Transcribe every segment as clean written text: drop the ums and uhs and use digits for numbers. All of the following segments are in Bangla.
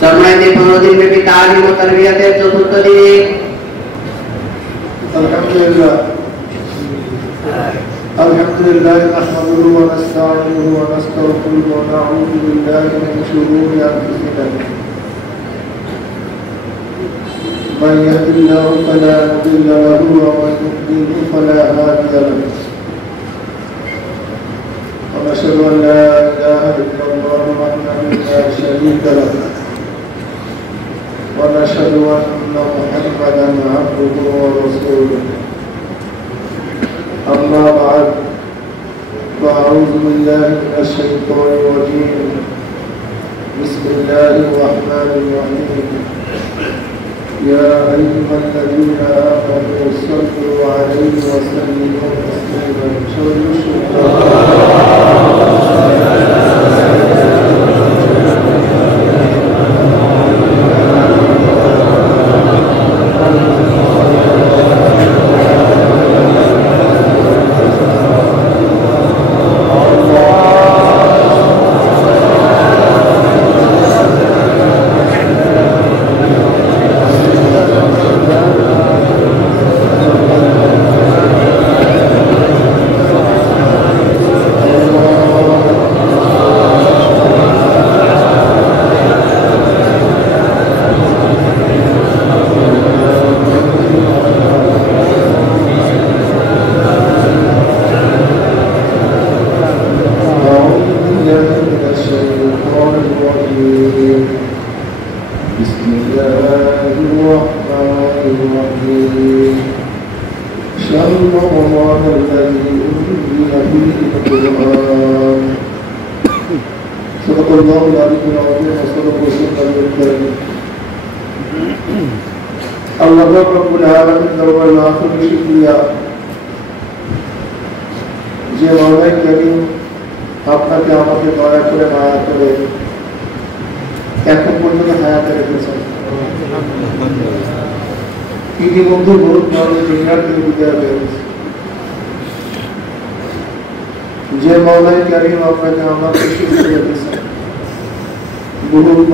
जमायते 15 दिन में भी तालीम और तरबियत चतुर्थ दिने अल्हम्दुलिल्लाह नहमदुहु व नस्तईनुहु व नस्तगफिरुहु व नऊज़ु बिल्लाहि मिन शुरूरि अंफुसिना मन यहदिल्लाहु फला मुदिल्ल लहु व मन युद्लिल फला हादिय लहु व नशहदु अन ला इलाहा इल्लल्लाह वहदहु ला शरीका लहु व नशहदु अन्ना मुहम्मदन अब्दुहु व रसूलुहु अम्मा बाद फ़अऊज़ु बिल्लाहि मिनश शैतानिर रजीम बिस्मिल्लाहिर रहमानिर रहीम या अय्युहल्लज़ीना आमनू सल्लु अलैहि व सल्लिमू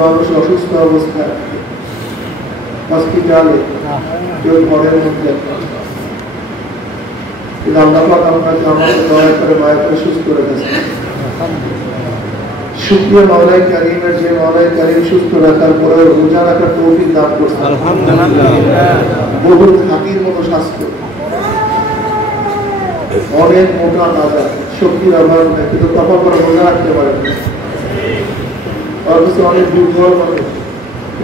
মানুষ অসুস্থ অবস্থায় হসপিটালে কেউ ঘরের মধ্যে আল্লাহ পাক আপনাকে আমাকে দয়া করে মায়া করে সুস্থ রেখেছেন। শুকরিয়া মাওলাই কারীমের যে মাওলাই কারীম সুস্থ রাখার পরে রোজা রাখার তৌফিক দান করেছেন। আলহামদুলিল্লাহ। বহু হাতির মতো স্বাস্থ্য, অনেক মোটা তাজা, শক্তির অভাব নেই, কিন্তু কপাল করে রোজা রাখতে পারেন অথচ অনেক দুর্বল মানুষ।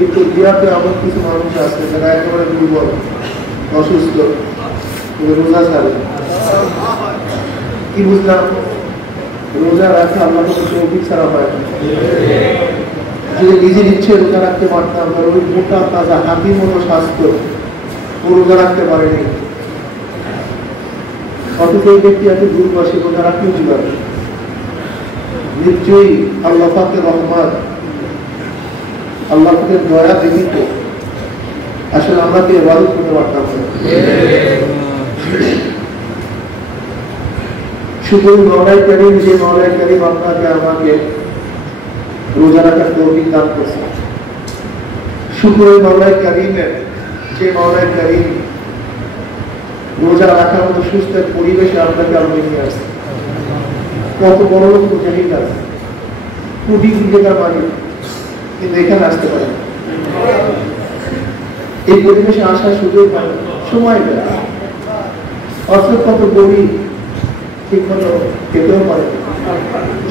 এই দুনিয়াতে এমন কিছু মানুষ আছে যারা একেবারে দুর্বল, অসুস্থ, রোজা ছাড়ে। কি বুঝলাম? রোজা রাখা আল্লাহ তৌফিক ছাড়া হয় না। যদি নিজের ইচ্ছে রোজা রাখতে পারতাম, তাহলে ওই মোটা তাজা হাতির মতো স্বাস্থ্য ও রোজা রাখতে পারেনি। অথচ এই ব্যক্তি এত দুর্বল, সে রোজা রাখতেও জীবাবে। নিশ্চয়ই আল্লাহ পাকের রহমত, আল্লাহ পাকের দয়া ব্যতীত আসলে আমাকে ইবাদত করতে পারতাম না। শুধু মাওলাই কারীম, যে মাওলাই কারীম আপনাকে আমাকে রোজা রাখার তৌফিক দান করেছে। শুধু ওই মাওলাই কারীমের, যে মাওলাই কারীম রোজা রাখার মতো সুস্থ পরিবেশে আপনাকে আরো নিয়ে আসছে। কত বড় লোক মুজাহিদ আছে, কোটি কোটি টাকার মালিক, কিন্তু এখানে আসতে পারে না। এই পরিবেশে আসার সুযোগ পায় না, সময় দেয়। অর্থাৎ কত গরিব ঠিক মতো খেতেও পারে,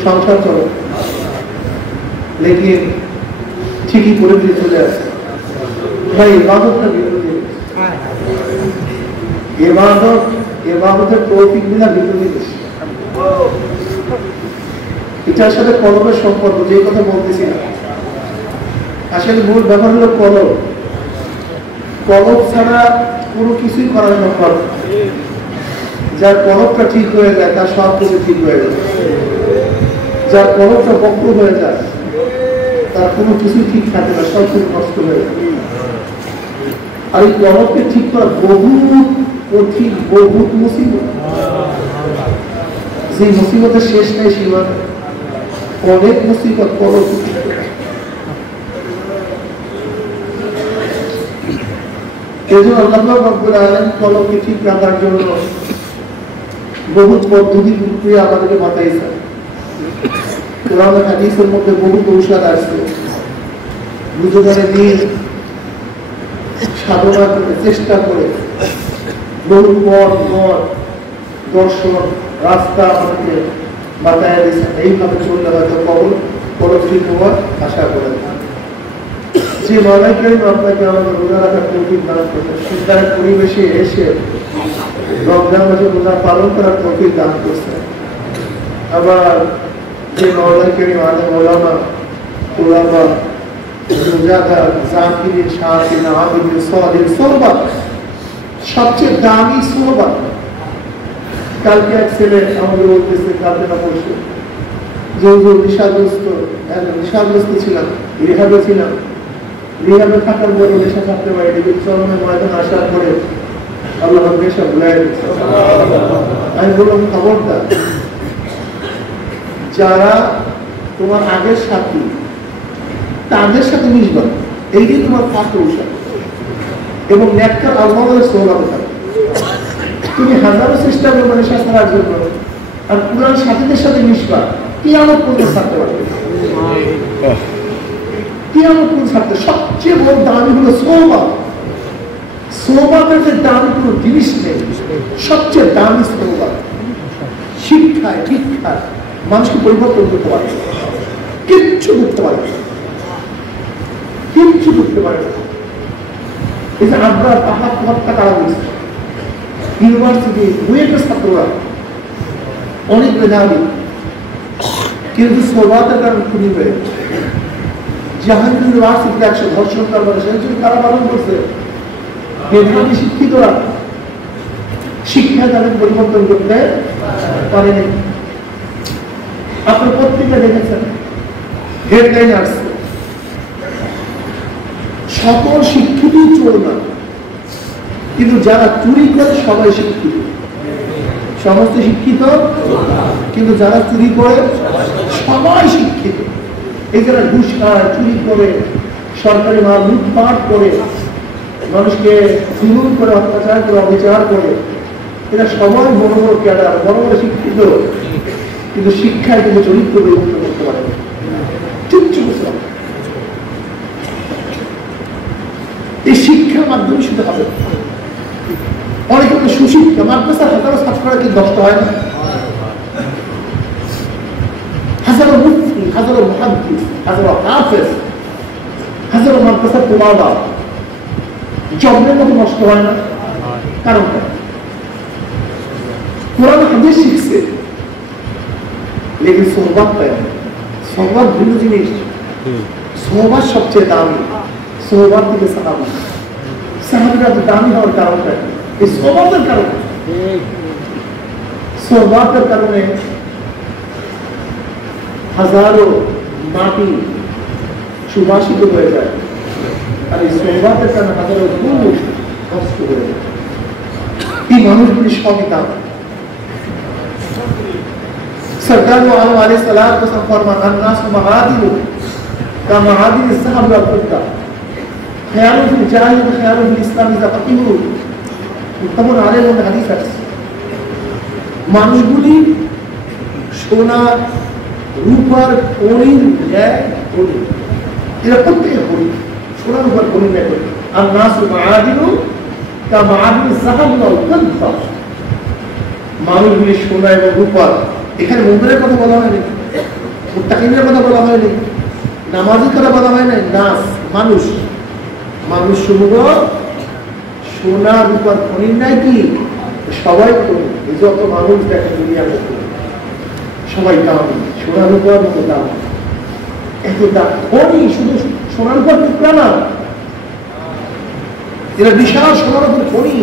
সংসার চলে, লেকিন ঠিকই পরিবেশে চলে আসে। ভাই ইবাদতটা বিরোধী, ইবাদতের তৌফিক বিনা বিরোধী বেশি। এটার সাথে কলমের সম্পর্ক, যে কথা বলতেছি না, আসলে মূল ব্যাপার হলো কলম। কলম ছাড়া কোনো কিছুই করা সম্ভব। যার কলমটা ঠিক হয়ে যায় তার সব কিছু ঠিক হয়ে যায়। যার কলমটা বক্র হয়ে যায় তার কোনো কিছুই ঠিক থাকে না, সব কিছু নষ্ট হয়ে যায়। আর এই কলমকে ঠিক করা বহুত কঠিন, বহুত মুসিবত। যে মুসিবতের শেষ নেই, সীমা নেই। অনেক মুসিবত কলব। এজন্য আল্লাহ রাব্বুল আলামিন কলবকে ঠিক রাখার জন্য বহু পদ্ধতি প্রক্রিয়া আমাদেরকে বাতাইছেন। কোরআন হাদিসের মধ্যে বহু কৌশল আছে। বুঝানোর দিন সাধনা করে চেষ্টা করে বহু পথ দর্শন রাস্তা আমাদেরকে বাতায় দিয়েছেন। এইভাবে চললে হয়তো কলব ঠিক হওয়ার আশা করেন। যে মাওলাই কারীম আপনাকে আমাদের রোজা রাখার তৌফিক দান করছেন, সুন্দর পরিবেশে এসে রমজান মাসে রোজা পালন করার তৌফিক দান করছেন। আবার যে মাওলাই কারীম আলেম ওলামা উলামা রোজাদার জাকিরিন শাকিরিন আবিদিন সালিহিন সোহবত, সবচেয়ে দামি সোহবত। কালকে এক ছেলে আমাদের বলতেছে, কালকে না পরশু, যে নেশাগ্রস্ত ছিলাম, রিহাবে ছিলাম, রিহাবে থাকার পরে নেশা থাকতে পারি, চরমে ময়দান আসার পরে আল্লাহ নেশা ভুলাই দিচ্ছে। আমি বললাম খবরদার, যারা তোমার আগের সাথী তাদের সাথে মিশবা, এইটাই তোমার ফাঁক কৌশল এবং নেককার আল্লাহর সোহবতে থাকবে। তুমি হাজারো চেষ্টা করবে নেশা ছাড়ার জন্য, আর পুরান সাথীদের সাথে মিশবা, কিয়ামত পর্যন্ত ছাড়তে পারবে। কিয়ামত পর্যন্ত ছাড়তে সবচেয়ে বড় দামি হলো সোহবত। সোহবতের যে দামি কোনো জিনিস নেই, সবচেয়ে দামি সোহবত। শিক্ষায় দীক্ষায় মানুষকে পরিবর্তন করতে পারে, কিচ্ছু করতে পারে, কিচ্ছু করতে পারে। এই যে আমরা পাহাড় হত্যা করা হয়েছে, ইউনিভার্সিটি বুয়েটের ছাত্ররা অনেক মেধাবী, কিন্তু সোহবতের কারণে খুনি হয়ে জাহাঙ্গীর ইউনিভার্সিটি 100 ধর্ষণ কারবার সেঞ্চুরি কারা পালন করছে। মেধাবী শিক্ষিতরা শিক্ষায় তাদের পরিবর্তন করতে পারেনি। আপনার পত্রিকা দেখেছেন, হেডলাইন আসছে, সকল শিক্ষিত চোর না, কিন্তু যারা চুরি করে সবাই শিক্ষিত। সমস্ত শিক্ষিত, কিন্তু যারা চুরি করে সবাই শিক্ষিত। এই যারা ঘুষ খায়, চুরি করে, সরকারি মাল লুটপাট করে, মানুষকে জুলুম করে, অত্যাচার করে, অবিচার করে, এরা সবাই বড় বড় ক্যাডার, বড় বড় শিক্ষিত, কিন্তু শিক্ষায় কিন্তু চরিত্র বিভক্ত করতে পারে। চুপচুপ এই শিক্ষার মাধ্যমে শুধু হবে। অনেকে তো সুশিক্ষা, মাদ্রাসার হাজারো ছাত্ররা কি নষ্ট হয় না? হাজারো মুফতি, হাজারো মুহাদ্দিস, হাজারো হাফেজ, হাজারো মাদ্রাসার তোলাবা জন্মের মতো নষ্ট হয় না? কারণ কোরআন হাদিস শিখছে, লেকিন সোহবত পায় না। সোহবত ভিন্ন জিনিস। সোহবত সবচেয়ে দামি। সোহবত থেকে সাহাবা, সাহাবীরা তো দামি হওয়ার কারণটা এই সোহবতের কারণে। সোহবতের কারণে হাজারো মাটি সুবাসিত হয়ে যায়, আর এই সোহবতের কারণে হাজারো পুরুষ নষ্ট হয়ে যায়। এই মানুষগুলি সবই দাম। सरकार आलम अलैहिस्सलाम को फरमान अन्नास महादिलु का महादिल ज़हब वल फिद्दा ख़यालु फिल जाहिल ख़यालु फिल इस्लाम इज़ा फ़क़ीहु मुत्तफ़क़ुन अलैहि ওয়ান হাদিস আছে। মানুষগুলি সোনা রূপার খনির ন্যায় খনি, এরা প্রত্যেকে খনি, সোনা রূপার খনির ন্যায় খনি। अन्नास महादिलु का महादिल ज़हब वल फिद्दा, মানুষগুলি সোনা এবং রূপার। এখানে মুমিনের কথা বলা হয়নি, মুত্তাকিনের কথা বলা হয়নি, নামাজের কথা বলা হয় নাই। নাস মানুষ, মানুষ সমূহ সোনা রূপার খনি নাই কি সবাই খনি। যত মানুষ দেখে দুনিয়ার মধ্যে সবাই দাম, সোনা রূপার মতো দাম, এত দাম খনি। শুধু সোনা রূপার টুকরা না, এরা বিশাল সোনা রূপার খনি।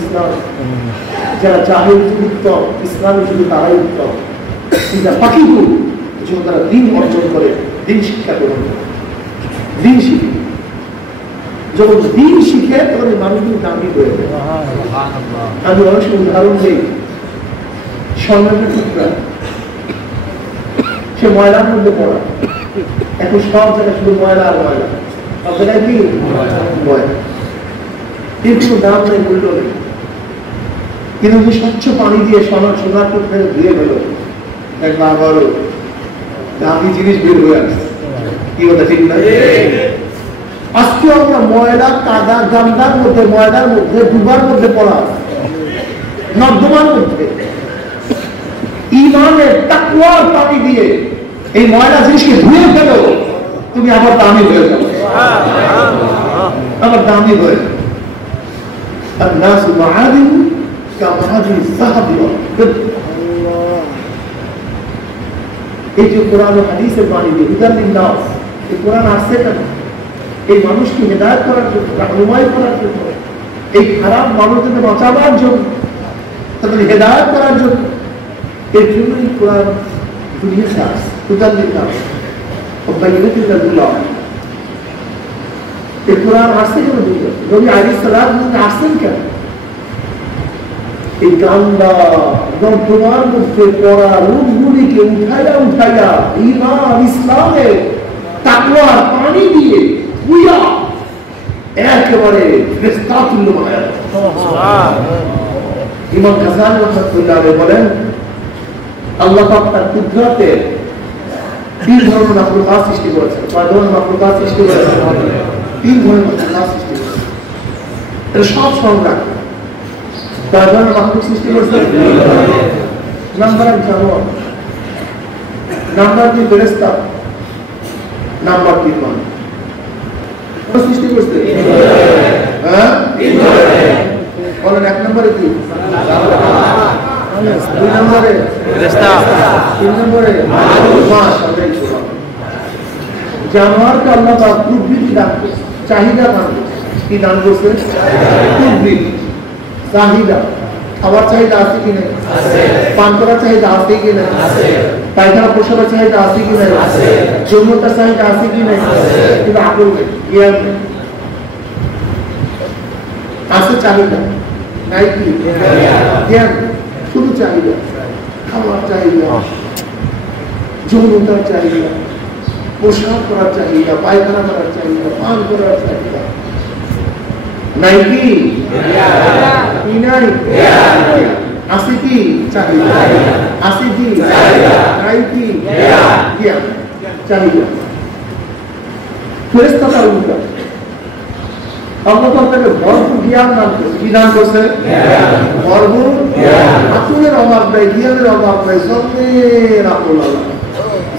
ইসলাম যারা জাহিল উত্তম, ইসলামের শুধু তারাই উত্তম। পাখি যখন তারা দিন অর্জন করে, দিন শিক্ষা গ্রহণ করে, দিন শিখে, যখন দিন শিখে তখন এই মানুষগুলো দামি হয়ে যায়। আমি অনেক উদাহরণ দিই, স্বর্ণের টুকরা, সে ময়লার মধ্যে পড়া। এখন সব জায়গায় শুধু ময়লা আর ময়লা, সব জায়গায় কি ময়লা, কিন্তু দাম নেই, মূল্য নেই। কিন্তু যে স্বচ্ছ পানি দিয়ে সোনার টুকরা ধুয়ে গেল, দেখবা আবারও দামি জিনিস বের হয়ে আসছে। কি কথা ঠিক না? আজকে আমরা ময়লা, কাদা, গান্দার মধ্যে, ময়লার মধ্যে, ডুবার মধ্যে পড়া, নর্দমার মধ্যে ঈমানের তাকওয়ার পানি দিয়ে এই ময়লা জিনিসকে ধুয়ে ফেলো, তুমি আবার দামি হয়ে যাবে, আবার দামি হয়ে যাবে। الناس معادن كمعادن الذهب والفضة। এই যে কোরআন ও হাদিসের বাণী দিয়ে হুদাল লিন-নাস, এই কোরআন আসছে কেন? এই মানুষকে হেদায়েত করার জন্য, রাহনুমাই করার জন্য, এই খারাপ মানুষদের বাঁচাবার জন্য, তাদের হেদায়েত করার জন্য। এর জন্য এই কোরআন দুনিয়াতে আসছে, হুদাল লিন-নাস ওয়া বাইয়িনাতিন লিল-মুত্তাকিন। এই কোরআন আসছে কেন? নবী আলাইহিস সালাম আসছেন কেন? এই গান্দা নর্দমার মধ্যে পড়া রূপগুলিকে উঠাইয়া উঠাইয়া ঈমান, ইসলামের তাকওয়ার পানি দিয়ে ধুইয়া একেবারে ফেরেশতা তুল্য বানায়। ইমাম গাযযালী রাহমাতুল্লাহ আলাইহি বলেন, আল্লাহ পাক তার কুদরতে তিন ধরনের মাখলুকাত সৃষ্টি করেছেন। কয় ধরনের মাখলুকাত সৃষ্টি করেছেন? তিন ধরনের মাখলুকাত সৃষ্টি করেছেন। এটা সব সংজ্ঞা। কয় ধরনের মাখলুক সৃষ্টি করেছেন? নাম্বার 1 জানোয়ার, নাম্বার 2 ফেরেশতা, নাম্বার 3 মানুষ। সৃষ্টি করছে হ্যাঁ, বলেন 1 নম্বরে কি? 2 নম্বরে ফেরেশতা, 3 নম্বরে মানুষ। জানোয়ারকে আল্লাহ পাক প্রবৃত্তি দান করেছে, চাহিদা দান করেছে। কি দান করছে? প্রবৃত্তি, চাহিদা। খাবার চাহিদা আছে কি নেই? পান করার চাহিদা আছে কি নেই? পায়খানা পোশাকের চাহিদা আছে কি নেই? যৌনতার চাহিদা আছে কি নেই? কিন্তু আকল নেই, জ্ঞান নেই। আছে চাহিদা, নাই কি জ্ঞান? শুধু চাহিদা, খাবার চাহিদা, যৌনতার চাহিদা, পোশাক করার চাহিদা, পায়খানা করার চাহিদা, পান করার চাহিদা, নাই কি? নাই আছে কি? চাহিদা আছে কি? নাই কি? জ্ঞান, চাহিদা। ফেরেশতারা উল্টা, আল্লাহ তাআলা ভরপুর জ্ঞান দান করেছে। কি দান করছে? ভরপুর আকলের অভাব নাই, জ্ঞানের অভাব নাই, জন্মের আকল আল্লাহ,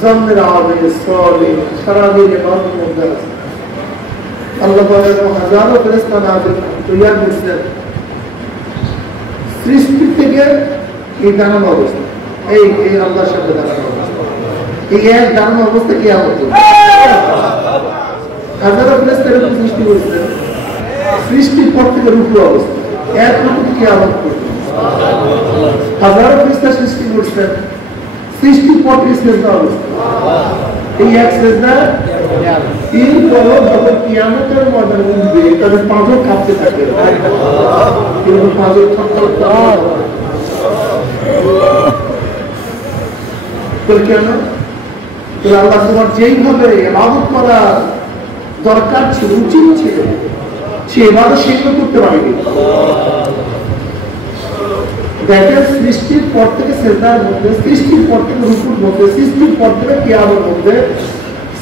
জন্মের আওয়াজে সলে সারাদিন ইবাদতের মধ্যে আছে। আল্লাহ তাআলা হাজারো ফেরেশতা নাযিল তৈয়ার করেছেন সৃষ্টি থেকে এই দাঁড়ানো অবস্থা, এই আল্লাহর সাথে দাঁড়ানো অবস্থা, এই এক দাঁড়ানো অবস্থা কিয়ামত। হাজারো ফেরেশতা এরকম সৃষ্টি করেছেন সৃষ্টির পর থেকে রুকু অবস্থা, এক রুকু কিয়ামত পর্যন্ত। হাজারো ফেরেশতা সৃষ্টি করেছেন সৃষ্টির পর থেকে সেজদা অবস্থা, এই এক সেজদা। এরপরও যখন কিয়ামতের ময়দানে উঠবে তাদের পাঁজর কাঁপতে থাকে, কিন্তু পাঁজর কেন? আল্লাহ তোমার যেইভাবে ইবাদত করা দরকার ছিল, উচিত ছিল, সে ইবাদত সেগুলো করতে পারেনি। দেখেন সৃষ্টির পর থেকে সেজদার মধ্যে, সৃষ্টির পর থেকে রুকুর মধ্যে, সৃষ্টির পর থেকে কিয়ামের মধ্যে,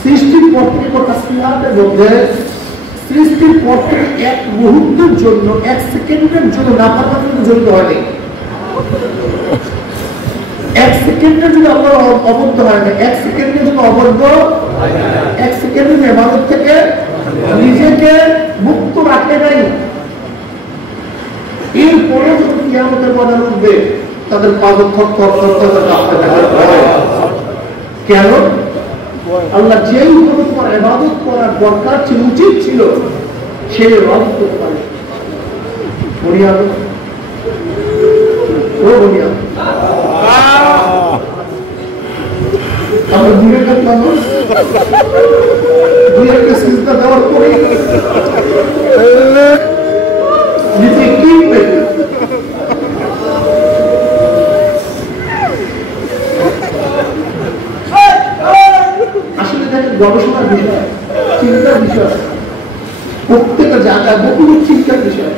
সৃষ্টির পর থেকে তাসবিহাতের মধ্যে, সৃষ্টির পর থেকে এক মুহূর্তের জন্য, এক সেকেন্ডের জন্য নাফরমানি জড়িত হয়নি। এক সেকেন্ডের জন্য আল্লাহ অবদ্ধ হয় না, এক সেকেন্ডের জন্য অবদ্ধ, এক সেকেন্ডের ইবাদত থেকে নিজেকে মুক্ত রাখে নাই। এরপরে যখন কিয়ামতের ময়দানে উঠবে তাদের পাগল থর কাঁপতে থাকে। কেন? আল্লাহ যেই ভাবে তোমার ইবাদত করার দরকার ছিল, উচিত ছিল, সেই ইবাদত করতে পারে। বুনিয়াদ ও বুনিয়াদ, আমরা দূরে থাকলাম, দূরে একটা সিজদা দেওয়ার পরে নিজে কি গবেষণার বিষয়, চিন্তার বিষয়, প্রত্যেকটা জায়গায় বহু চিন্তার বিষয়।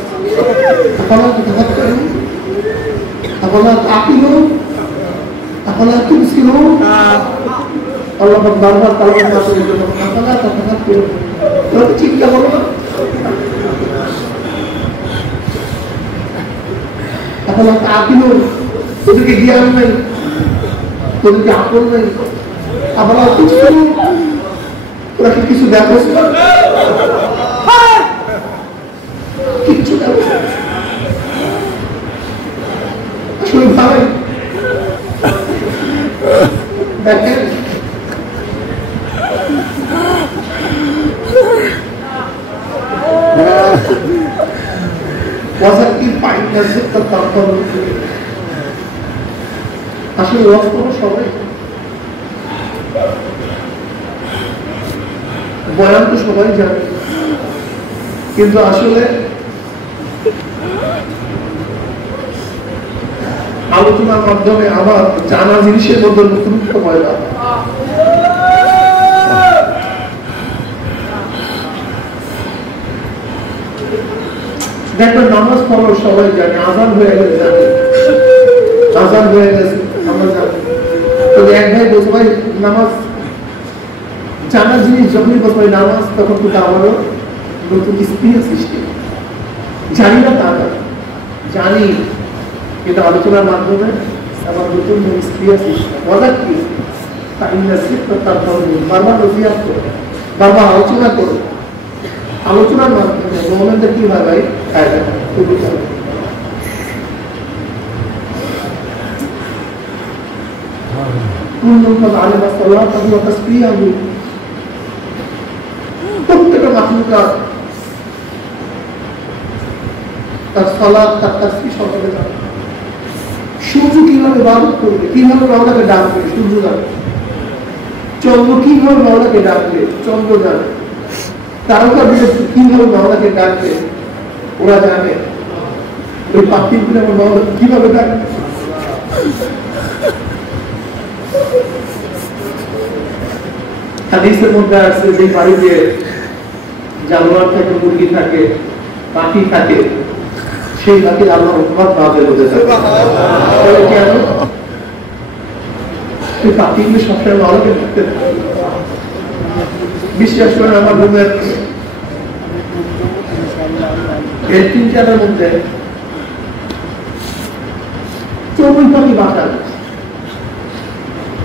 আপনারা আপিল, আপনারা তুলছিল, আল্লাহ বারবার তালবের মাসে আপনারা চিন্তা করো না। আপনারা আপিল, ওদেরকে জ্ঞান নেই, ওদেরকে আপন নেই, আপনারা তুলছিল, ওরা কি কিছু দেখো কিচ্ছু দেখো আসলে ভাই দেখেন আসলে সবাই বয়ান তো সবাই জানে, কিন্তু আসলে আলোচনার মাধ্যমে আমার জানা জিনিসের মধ্যে নতুনত্ব হয় না। দেখবেন নামাজ পড়ো সবাই জানে, আজান হয়ে গেছে জানে, আজান হয়ে গেছে আমরা জানি। তবে এক ভাই বলছে ভাই নামাজ জানা জিনিস যখনই বলছে নামাজ, তখন কিন্তু আমারও নতুন এক্সপিরিয়েন্স সৃষ্টি। জানি না তা না, জানি, কিন্তু আলোচনার মাধ্যমে আমার নতুন এক্সপিরিয়েন্স মজার কি তার বারবার নসিহত করো, বারবার আলোচনা করো। আলোচনার মাধ্যমে মোহাম্মদের কি ভাই ফায়দা খুবই ভালো। প্রত্যেকটা মাখলুকাত তার সালাত, তার তাসবিহ সম্পর্কে জানে। সূর্য কিভাবে ইবাদত করবে, কিভাবে মাওলাকে ডাকবে, সূর্য জানে। চন্দ্র কিভাবে মাওলাকে ডাকবে, চন্দ্র জানে। তারকা কিভাবে মাওলাকে ডাকবে, ওরা জানে। ওই পাখিগুলো আমার মাওলা কিভাবে ডাকবে। হাদিসের মধ্যে আছে যে বাড়িতে জানোয়ার থাকে, মুরগি থাকে, পাখি থাকে, সেই পাখি আল্লাহ রহমত নাযিল হতে থাকে। কেন? এই পাখিগুলো সবসময় মাওলাকে ডাকতে থাকে। বিশ্বাস করেন আমার রুমের এই 3-4 মধ্যে 24 পাখি বাসা।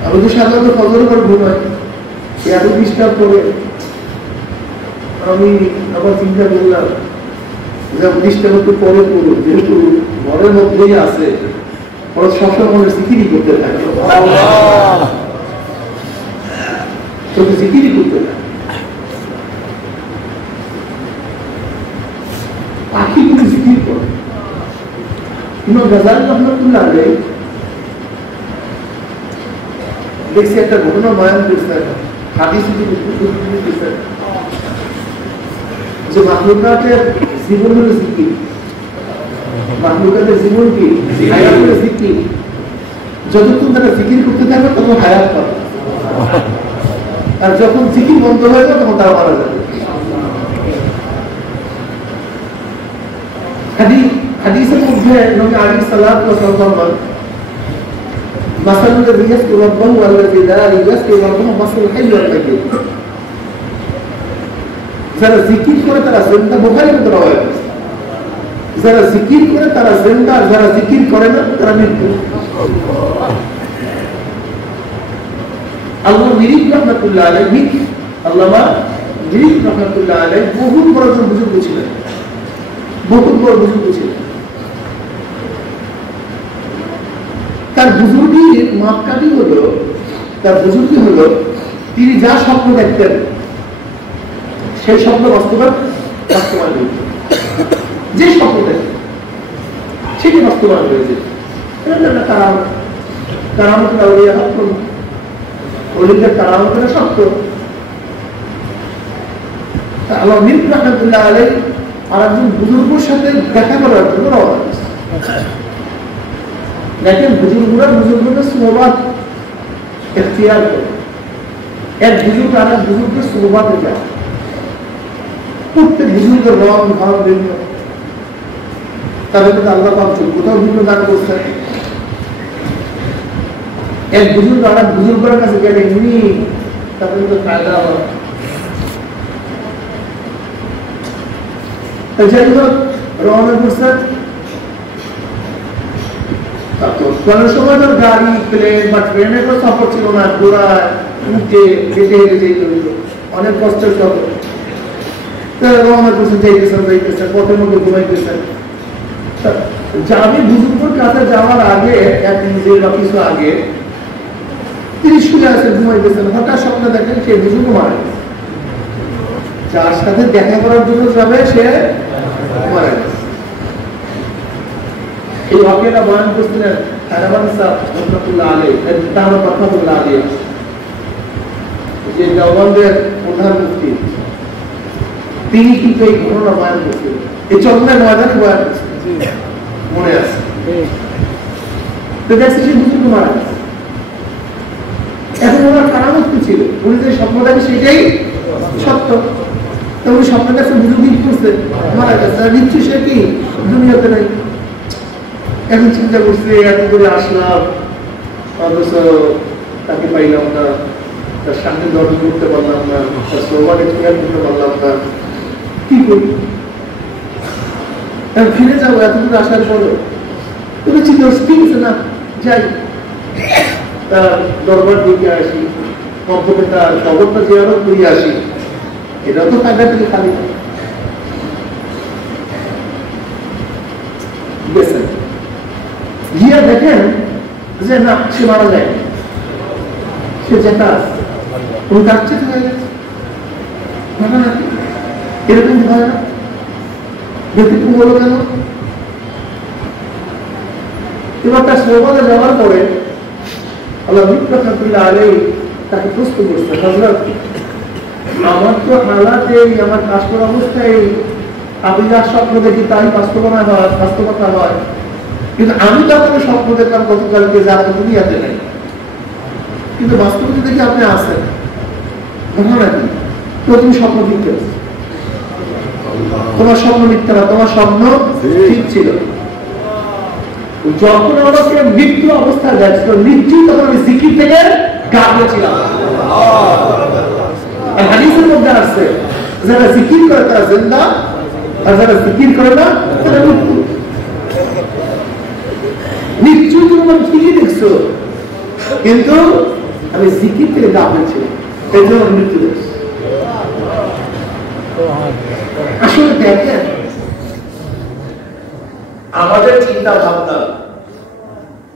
আমি তো সাধারণত ফজর করে ঘুমাই, এত ডিস্টার্ব করে আমি আবার চিন্তা করলাম যে ডিস্টার্ব একটু পরে করবো, যেহেতু ঘরের মধ্যেই আছে, ওরা সবসময় মনে জিকিরি করতে থাকে, তোকে জিকিরি করতে থাকে। পাখিগুলি জিকির করে। ইমাম গাজালি রহমাতুল্লাহ আলাইহি দেখছি একটা ঘটনা বয়ান করছেন, হাদিস দিচ্ছেন যে মাখলুকাতের জীবন হলো জিকির। মাখলুকাতের জীবন কি? হায়াত হলো জিকির। যতক্ষণ তারা জিকির করতে থাকবে তখন হায়াত পাবে, আর যখন জিকির বন্ধ হয়ে যাবে তখন তারা মারা যাবে। হাদিসের মধ্যে নবী আলাইহিস সালাতু ওয়াস সালাম বলেন, মাসালুল রিয়াস রাব্বাহু ওয়াল্লাযী লা ইয়াসতাগফিরু রাব্বাহু মাসালুল হাইয়্যি ওয়াল মাইয়্যিত। যারা জিকির করে তারা জিন্দা, বুখারীর মধ্যে রওয়ায়াত আছে। যারা জিকির করে তারা জিন্দা, আর যারা জিকির করে না তারা মৃত্যু। আল্লাহ নিরিক রহমাতুল্লাহ আলাইহি, আল্লামা নিরিক রহমাতুল্লাহ আলাইহি বহু বড় বুজুর্গ ছিলেন, বহু বড় বুজুর্গ ছিলেন। তার বুজুর্গির মাপকাঠি হলো, তার বুজুর্গি হলো তিনি যা স্বপ্ন দেখতেন সেই স্বপ্ন বাস্তবায়ন হয়েছে। যে স্বপ্ন দেখতেন সেটি বাস্তবায়ন হয়েছে। কারামতের আউলিয়া ওলিদের কারামতের সত্য। আল্লাহ মির রহমাতুল্লাহ আলাইহি আর একজন বুজুর্গের সাথে দেখা করার জন্য রওনা হয়েছে। দেখেন বুজুর্গরা সুহবাত ইখতিয়ার করে। এক বুজুর্গ আর এক বুজুর্গের সুবাদে যায়, প্রত্যেক বুজুর্গের রং ভাব ভিন্ন, তাদের মধ্যে আল্লাহ পাক কোথাও ভিন্ন দান করছেন। এক বুজুর্গ আর এক বুজুর্গের কাছে গেলে এমনি তাদের মধ্যে ফায়দা হয়। যাই হোক, রওনা করছেন। কোন সময় তো গাড়ি, প্লেন বা ট্রেনের কোনো সফর ছিল না, ঘোড়ায় উঠে হেঁটে হেঁটে যেতে হইতো, অনেক কষ্টের সফর। রওনা করছেন, যাইতেছেন পথের মধ্যে ঘুমাইতেছেন। যাবে বুজুর্গের কাছে যাওয়ার আগে, এক নিজে বা কিছু আগে তিনি শুয়ে আছেন, ঘুমাইতেছেন। হঠাৎ স্বপ্নে দেখেন সে বুজুর্গ মারা গেছে। যার সাথে দেখা করার জন্য যাবে সে মারা গেছে। এই ওয়াকিয়াটা বয়ান করছিলেন খায়রাবাদ সাহেব রহমাতুল্লাহ আলাইহি, তাহলে রহমাতুল্লাহ আলাইহি, যে দেওবন্দের প্রধান মুফতি, তিনি কিন্তু এই ঘটনা বয়ান করছিলেন, এই চন্দ্রের ময়দানে বয়ান করছিলেন, মনে আছে। তো দেখছি সে বুজুর্গ মারা গেছে। এখন ওনার কারামত কি ছিল? উনি যে স্বপ্ন দেখে সেটাই সত্য। তো উনি স্বপ্ন দেখছে বুজুর্গ করছে, মারা গেছে, আর নিশ্চয়ই সে কি দুনিয়াতে নাই। এখন চিন্তা করছে, এত করে আসলাম, অথচ তাকে পাইলাম না, তার সামনে দর্শন করতে পারলাম না, তার সোবাকে ক্লিয়ার করতে পারলাম না, কি করি? ফিরে যাবো এত দূর আসার পরও তুমি চিন্তা ঠিক আছে না, যাই তার দরবার দিকে আসি, কম্পকে তার খবরটা জিয়ারত করে আসি, এটা তো টাকা থেকে খালি না। গেছেন, গিয়ে দেখেন যে না, সে মারা যায়, সে যেটা ওই কাছে হয়ে গেছে। এরকম হয় না, ব্যক্তিত্ব বলো কেন? এবার তার সোবাদে যাওয়ার পরে আল্লাহ রহমাতুল্লাহ আলাইহি তাকে প্রশ্ন করছে, হযরত আমার তো হালাতে আমার কাজের অবস্থায় আমি যা স্বপ্ন দেখি তাই বাস্তবতা হয়, কিন্তু আমি যখন স্বপ্ন দেখলাম গতকালকে যা দুনিয়াতে নাই, কিন্তু বাস্তবতা দেখি আপনি আছেন, ঘটনা কি? তো তুমি স্বপ্ন দেখতে, তোমার স্বপ্ন মিথ্যা না, তোমার স্বপ্ন ঠিক ছিল। যখন আমাকে মৃত্যু অবস্থায় যাচ্ছিল, মৃত্যু তখন আমি জিকির থেকে গাফিল। হাদিসের মধ্যে আসছে, যারা জিকির করে তারা জিন্দা, আর যারা জিকির করে না তারা মৃত্যু। মৃত্যু তুমি ঠিকই দেখছো, কিন্তু আমি জিকির থেকে গাফিল ছিলাম, এই জন্য মৃত্যু দেখছি। আসলে দেখেন, আমাদের চিন্তা ভাবনা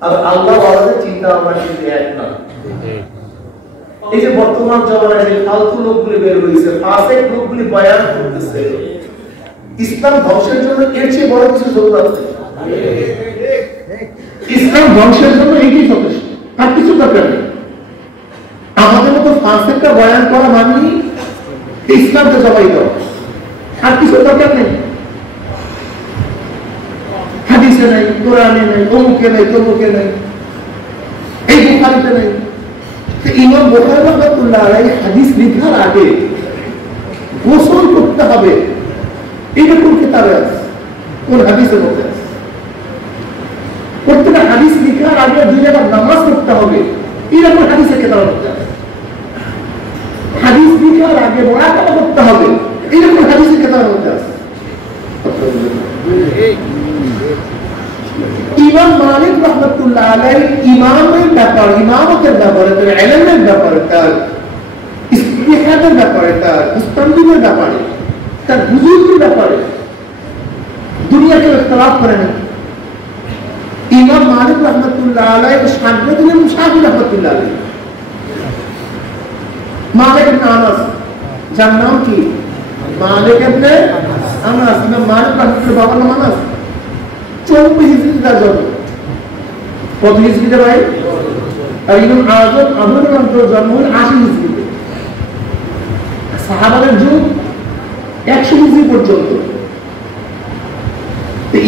আর আল্লাহ আমাদের চিন্তা ভাবনা কিন্তু এক না। এই যে বর্তমান জমানায় যে ফালতু লোকগুলি বের হয়েছে, ফাসেক লোকগুলি বয়ান করতেছে, ইসলাম ধ্বংসের জন্য এর চেয়ে বড় কিছু জরুরত নেই। ইসলাম ধ্বংসের জন্য এটাই যথেষ্ট, আর কিছু দরকার নেই। আমাদের মতো ফাসেকটা বয়ান করা মানেই ইসলামকে জবাই দেওয়া, আর কিছু দরকার নেই। হাদিসে নাই, কোরআনে নাই, অমুকে নাই, তমুকে নাই, এই বুখারীতে নাই। ইমাম বুখারী রাহমাতুল্লাহ আলাইহি হাদিস লেখার আগে গোসল করতে হবে, এটা কোন কিতাবে আছে? কোন হাদিসের মধ্যে আছে? প্রত্যেকটা হাদিস লেখার আগে 2 রাকাত নামাজ পড়তে হবে, এটা কোন হাদিসের কিতাবের মধ্যে আছে? হাদিস লেখার আগে মুরাকাবা করতে হবে, এটা কোন হাদিসের কিতাবের মধ্যে আছে? ইমাম মালিক রাহমাতুল্লাহ আলাইহি ইমামের ব্যাপার, ইমামতের ব্যাপারে, তার ইলমের ব্যাপারে, তার ইস্তিহাদের ব্যাপারে, তার মুস্তানদিদের ব্যাপারে, তার বুজুর্গের ব্যাপারে দুনিয়াকে ইখতিলাফ করে না। ইমাম মালিক রাহমাতুল্লাহ আলাইহি সাগরে দিলেন শাফি রাহমাতুল্লাহ আলাইহি। মালিক ইবনে আনাস, যার নাম কি মালিক ইবনে আনাস, ইমাম মালিক রাহমাতুল্লাহ বাবার নাম আনাস। 24 হিজরিতে তার জন্ম। কত হিজরিতে ভাই? আর ইমাম আযম আবুল মানসুর জন্ম হল 80 হিজরিতে। সাহাবাদের যুগ 100 হিজরি পর্যন্ত।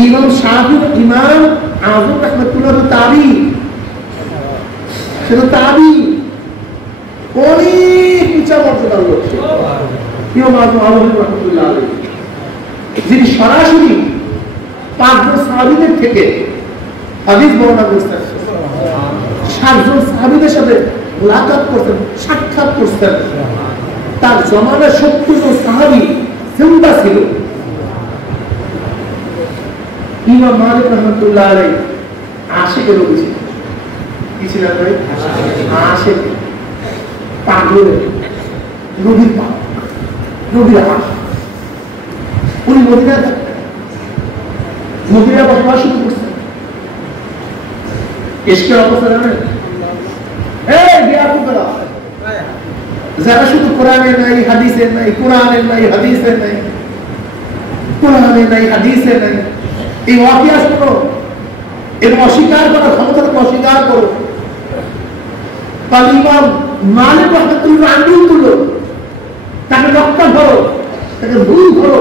ইমাম শাফি, ইমাম আযম রাহমাতুল্লাহ তাবি, সেটা তাবি, অনেক তার লক্ষ্য। ইমাম আজম আবু হানিফা রাহমাতুল্লাহ আলাইহি যিনি সরাসরি 5 জন সাহাবীদের থেকে হাদিস বর্ণনা করতেন, 7 জন সাহাবীদের সাথে মুলাকাত করতেন, সাক্ষাৎ করতেন। তার জমানায় 70 জন সাহাবী জিন্দা ছিল। ইমাম মালিক রাহমাতুল্লাহ আলাইহি আশিকের নবী ছিলেন। কি ছিলেন ভাই? আশিক, পাগল, নবীর পাগল, নবীর আশিক। উনি মদিনায় থাকতেন, মদিনায় বসবাস শুরু করছেন। ইশকের অবস্থা জানেন? যারা শুধু কোরআনের নাই, হাদিসের নাই, কোরআনের নাই, হাদিসের নাই, কোরআনের নাই, হাদিসের নাই, এই ওয়াকিয়া শোনো, এর অস্বীকার করার ক্ষমতাকে অস্বীকার করো। তাহলে ইমাম মালিক রাহমাতুল্লাহ আলাইহি তুলো, তাকে রক্ষা করো, তাকে ভুল করো,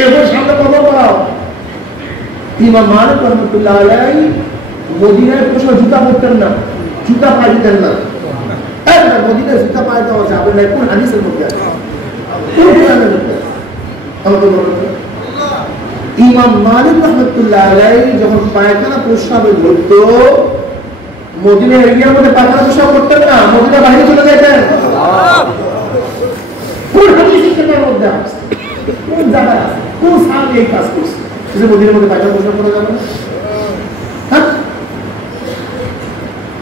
এরপর সামনে কথা বলাও। ইমাম মালিক রাহমাতুল্লাহ আলাইহি মদিনায় কোনো জুতা পরতেন না, জুতা পায়ে দিতেন না। মদিনায় জুতা পায়ে দেওয়া যাবে না, কোন হাদিসের মধ্যে আছে? কোন কোরআনের মধ্যে আছে? আমাকে বলুন। ইমাম মালিক রাহমাতুল্লাহ আলাইহি যখন পায়খানা প্রস্রাবে ধরতো, মদিনার এরিয়ার মধ্যে পায়খানা প্রস্রাব করতেন না, মদিনা বাইরে চলে যেতেন। কোন হাদিসের মধ্যে আছে? কোন জায়গায় আছে? কোন সাহাবী এই কাজ করছে যে মদিনার মধ্যে পায়খানা প্রস্রাব করা যাবে না? হ্যাঁ,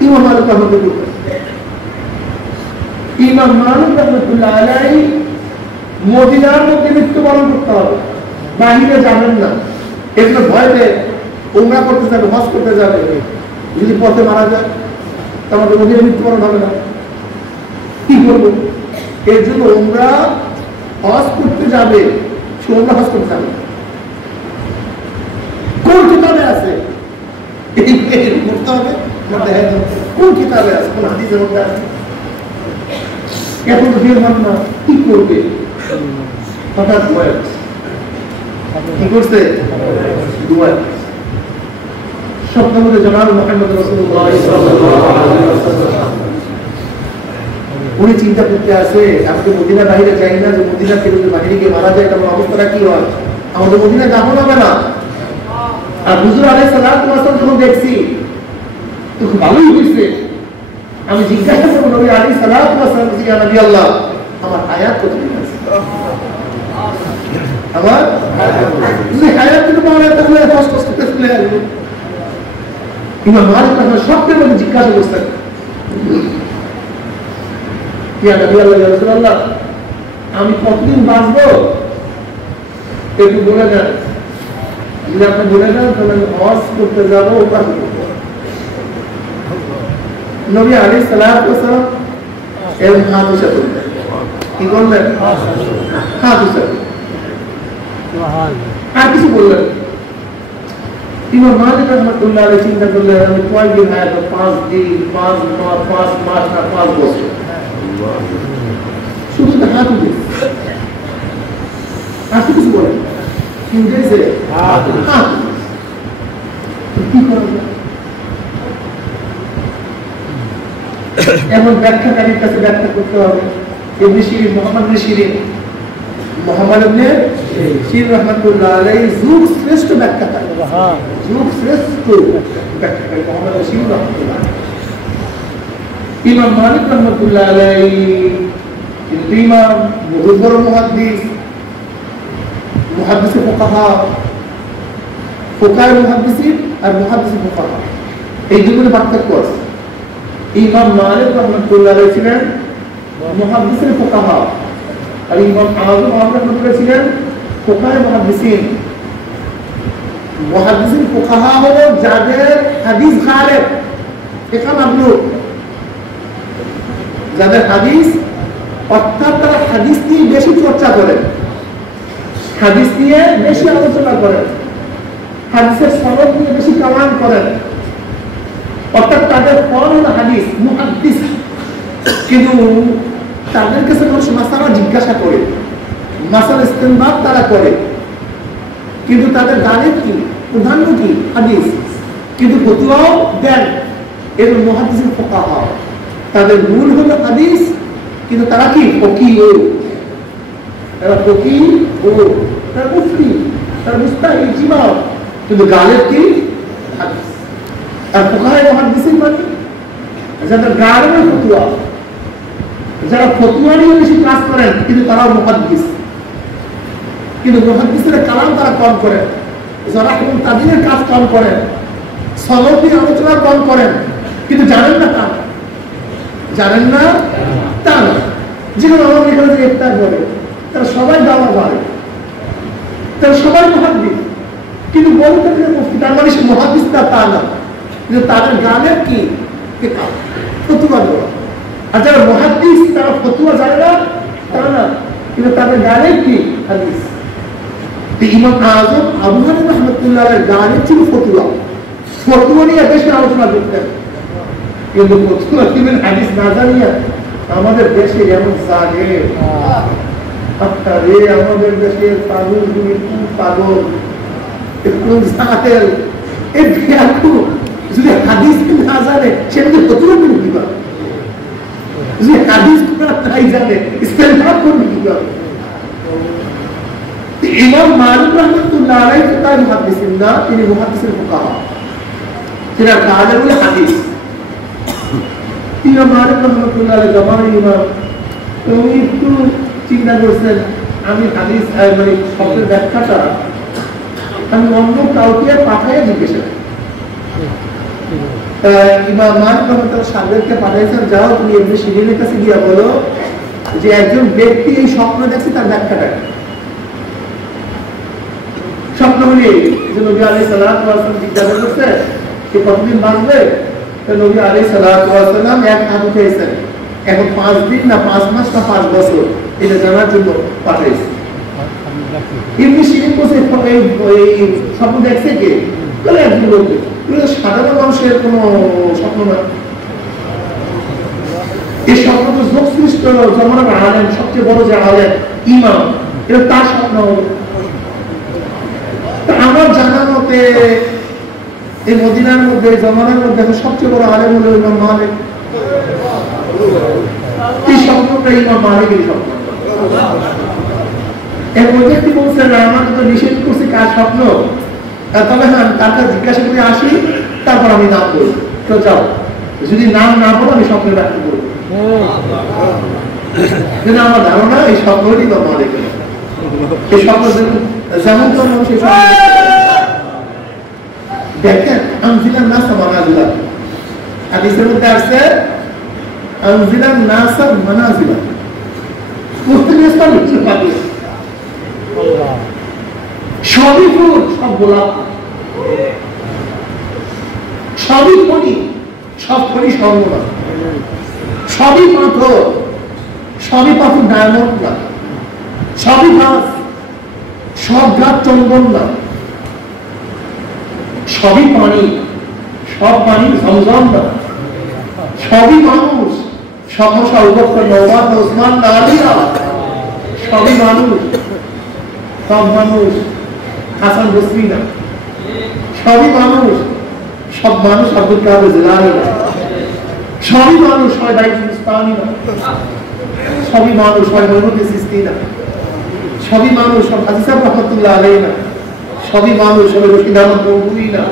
ইমাম মালিক রাহমাতুল্লাহ, ইমাম মালিক রাহমাতুল্লাহ আলাইহি মদিনার মধ্যে মৃত্যুবরণ করতে হবে, বাহিরে যাবেন না। এগুলো ভয়তে উমরা করতে যাবে, হজ করতে যাবে, যদি পথে মারা যায় তাহলে মদিনায় মৃত্যুবরণ হবে না। কি করবো? এর জন্য উমরা হজ করতে যাবে, সে উমরা হজ করতে যাবে। কোন কিতাবে আছে করতে হবে? কোন কিতাবে আছে? কোন হাদিসের মধ্যে আছে? এখন তো ফের ভাবনা কি করবে? হঠাৎ ভয় কি করছে? স্বপ্ন মধ্যে জনাব মুহাম্মদ রাসূলুল্লাহ সাল্লাল্লাহু আলাইহি ওয়াসাল্লাম উনি চিন্তা করতে আছে, আমি তো মদিনা বাইরে যাই না, যে মদিনা থেকে যদি বাইরে গিয়ে মারা যায় তখন অবস্থাটা কি হয়? আমাদের মদিনা দাফন হবে না। আর হুজুর আলাইহিস সালাতু ওয়াস সালাম যখন দেখছি তো খুব ভালোই হয়েছে। আমি জিজ্ঞাসা করবো নবী আলাইহিস সালাতু ওয়াস সালাম, ইয়া নবী আল্লাহ, আমার হায়াত কতদিন আছে? আমার যদি হায়াত কিন্তু পাওয়া যায় তাহলে কষ্ট করতে চলে আসবে। ইমাম মালিক রাহমাতুল্লাহ সবকে বলে জিজ্ঞাসা করছেন, ইয়া নবী আল্লাহ, ইয়া রাসূলুল্লাহ, আমি কতদিন বাঁচবো একটু বলে দেন। যদি আপনি বলে দেন তাহলে আমি হজ করতে যাবো, ওটা করবো। নবী আলাইহিস সালাতু ওয়াস সালাম এর হাত উঁচা করলেন। কি করলেন? হাত উঁচা। আর কিছু বললেন। ইমাম মালিক রাহমাতুল্লাহ আলাইহি চিন্তা করলেন, আমি কয়দিন হায়াত? 5 দিন, 5 মাস না 5 বছর। শুধু হাত উঠে, আর কিছু বলেন। কি উঠেছে? হাত। কি করা যায়? এমন ব্যাখ্যাকারীর কাছে ব্যাখ্যা করতে হবে। ইবনে সিরিন, মুহাম্মদ ইবনে সিরিন, মুহাম্মদ ইবনে সিরিন রাহমাতুল্লাহ আলাইহি যুগ শ্রেষ্ঠ ব্যাখ্যাকারী, যুগ শ্রেষ্ঠ ব্যাখ্যাকারী মুহাম্মদ ইবনে সিরিন রাহমাতুল্লাহ। ইমাম মালিক রাহমাতুল্লাহ আলাইহি ইমাম, বহুত বড় মুহাদ্দিস, মুহাদ্দিসে ফুকাহা, ফুকাহে মুহাদ্দিসিন আর মুহাদ্দিসে ফুকাহা, এই দুটোর পার্থক্য আছে। ইমাম মালিক রাহমাতুল্লাহ আলাইহি ছিলেন মুহাদ্দিসে ফুকাহা, আর ইমাম আযম রাহমাতুল্লাহ ছিলেন ফুকাহে মুহাদ্দিসিন। মুহাদ্দিসিন ফুকাহা হলো যাদের হাদিস গালিব, ফিকহ মাবলুগ, যাদের হাদিস, অর্থাৎ তারা হাদিস নিয়ে বেশি চর্চা করেন, হাদিস নিয়ে বেশি আলোচনা করেন, হাদিসের সনদ নিয়ে বেশি কালাম করেন, অর্থাৎ তাদের ফল হলো হাদিস, মুহাদ্দিস। কিন্তু তাদের কাছে মানুষ মাসালা জিজ্ঞাসা করে, মাসালা ইস্তেনবাত তারা করে, কিন্তু তাদের গালিব কি, প্রধান্য কি? হাদিস। কিন্তু ফতোয়াও দেন, এর মুহাদ্দিসিন ফুকাহা, তাদের মূল হলো হাদিস, কিন্তু তারা কি ফকিহ, তারা ফকিহ ও তারা মুফতি, তারা মুস্তাহিদ ইমাম, কিন্তু গালেব কি হাদিস। আর ফুকাহায়ে মুহাদ্দিসিন মানে যারা গালেবের ফতোয়া, যারা ফতোয়া নিয়ে বেশি ক্লাস করেন কিন্তু তারাও মুহাদ্দিস, কিন্তু মুহাদ্দিসের কালাম তারা কম করেন, যারা এখন তাদের কাজ কম করেন, সনদ নিয়ে আলোচনা কম করেন, কিন্তু জানেন না তা, জানেন না তা না। যেগুলো আমাদের এখানে যে ইফতার বলে তারা সবাই দাওয়া করে, তারা সবাই মুহাদ্দিস, কিন্তু বলতে গেলে মুফতি, তার মানে সে মুহাদ্দিস না তা না, কিন্তু তাদের গানের কি কিতাব ফতোয়া দেওয়া। আর যারা মুহাদ্দিস তারা ফতোয়া জানে না তা না, কিন্তু তাদের গানের কি হাদিস। ইমাম আযম আবু হানিফা রাহমাতুল্লাহ আলাইহির গানের ছিল ফতোয়া, ফতোয়া নিয়ে বেশি আলোচনা করতেন, কিন্তু ফতোয়া কিবেন হাদিস না জানিয়ে আমাদের দেশে যেমন জাগে রে, আমাদের দেশের পাগল গুলি কোন পাগল কোন জাহেল, এই বিয়াকু যদি হাদিস না জানে সেটা ফতোয়া করবে কি করে, যদি হাদিস নাই জানে ইস্তেনবাত করবে কি করে। ইমাম মালিক রাহমাতুল্লাহ আলাইহি তার মুহাদ্দিসিন না, তিনি মুহাদ্দিসের ফুকাহা, তিনি গালেবুল হাদিস। ইমাম মালিক রাহমাতুল্লাহ আলাইহি জামানের ইমাম, উনি একটু চিন্তা করছেন আমি হাদিস মানে শব্দের ব্যাখ্যাটা আমি অন্য কাউকে পাঠাইয়া জিজ্ঞেস করি। ইমাম মালিক রাহমাতুল্লাহ সাহেবকে পাঠাইছেন, যাও তুমি ইবনে সিরিনের কাছে গিয়া বলো যে একজন ব্যক্তি এই স্বপ্ন দেখছে তার ব্যাখ্যাটা। স্বপ্ন হলে যে নবী আলাইহিস সালাতু ওয়াস সালাম জিজ্ঞাসা করছে যে কতদিন বাঁচবে, তো নবী আলাইহিস সালাতু ওয়াস সালাম এক হাত উঠেছেন, এখন 5 দিন না 5 মাস না 5 বছর এটা জানার জন্য পাঠাইছে। ইবনে সিরিন বলছে এই স্বপ্ন দেখছে কে, বলে একজন লোক, সাধারণ মানুষের কোনো স্বপ্ন না, এই স্বপ্ন তো সংশ্লিষ্ট জমানার আলেম, সবচেয়ে বড় যে আলেম ইমাম, এটা তার স্বপ্ন। আমার জানার মতে এই মদিনার মধ্যে জমানার মধ্যে সবচেয়ে বড় আলেম হলো ইমাম মালিক। এই স্বপ্নটা ইমাম মালিকের স্বপ্ন। এর মধ্যে কি বলছে না, আমাকে তো নিষেধ করছে কার স্বপ্ন, তবে হ্যাঁ তার কাছে জিজ্ঞাসা করে আসি, তারপর আমি নাম বলবো। তো যাও, যদি নাম না বলো আমি স্বপ্নের ব্যাখ্যা করবো। কিন্তু আমার ধারণা এই স্বপ্নটি ইমাম মালিকের। এই স্বপ্ন যেমন তেমন সেই স্বপ্ন দেখেন, আনজিলান নাসা মানাজিলা, হাদিসের মধ্যে আছে আনজিলান নাসা মানাজিলা, প্রত্যেক স্থান হচ্ছে পাবে সবই ফুল, সব গোলাপ, সবই খনি, সব খনি স্বর্ণ না, সবই পাথর, সবই পাথর ডায়মন্ড না, সবই গাছ, সব গাছ চন্দন না, সবই পানি, সব পানি জমজম না, সবই মানুষ, সমস্যা উদ্ভক্ত নওয়াব ওসমান নাদিরা, সবই মানুষ, সব মানুষ হাসান বসরি না, সবই মানুষ, সব মানুষ আব্দুল কাদের জিলানী না, সবই মানুষ হয় বাইতুস্তানি না, সবই মানুষ হয় মহম্মদ সিস্তি না, সবই মানুষ সব হাজী সাহেব রহমাতুল্লাহ আলাইহি না, সবই মানুষ সবাই রশিদ আহমদ গঙ্গুই না,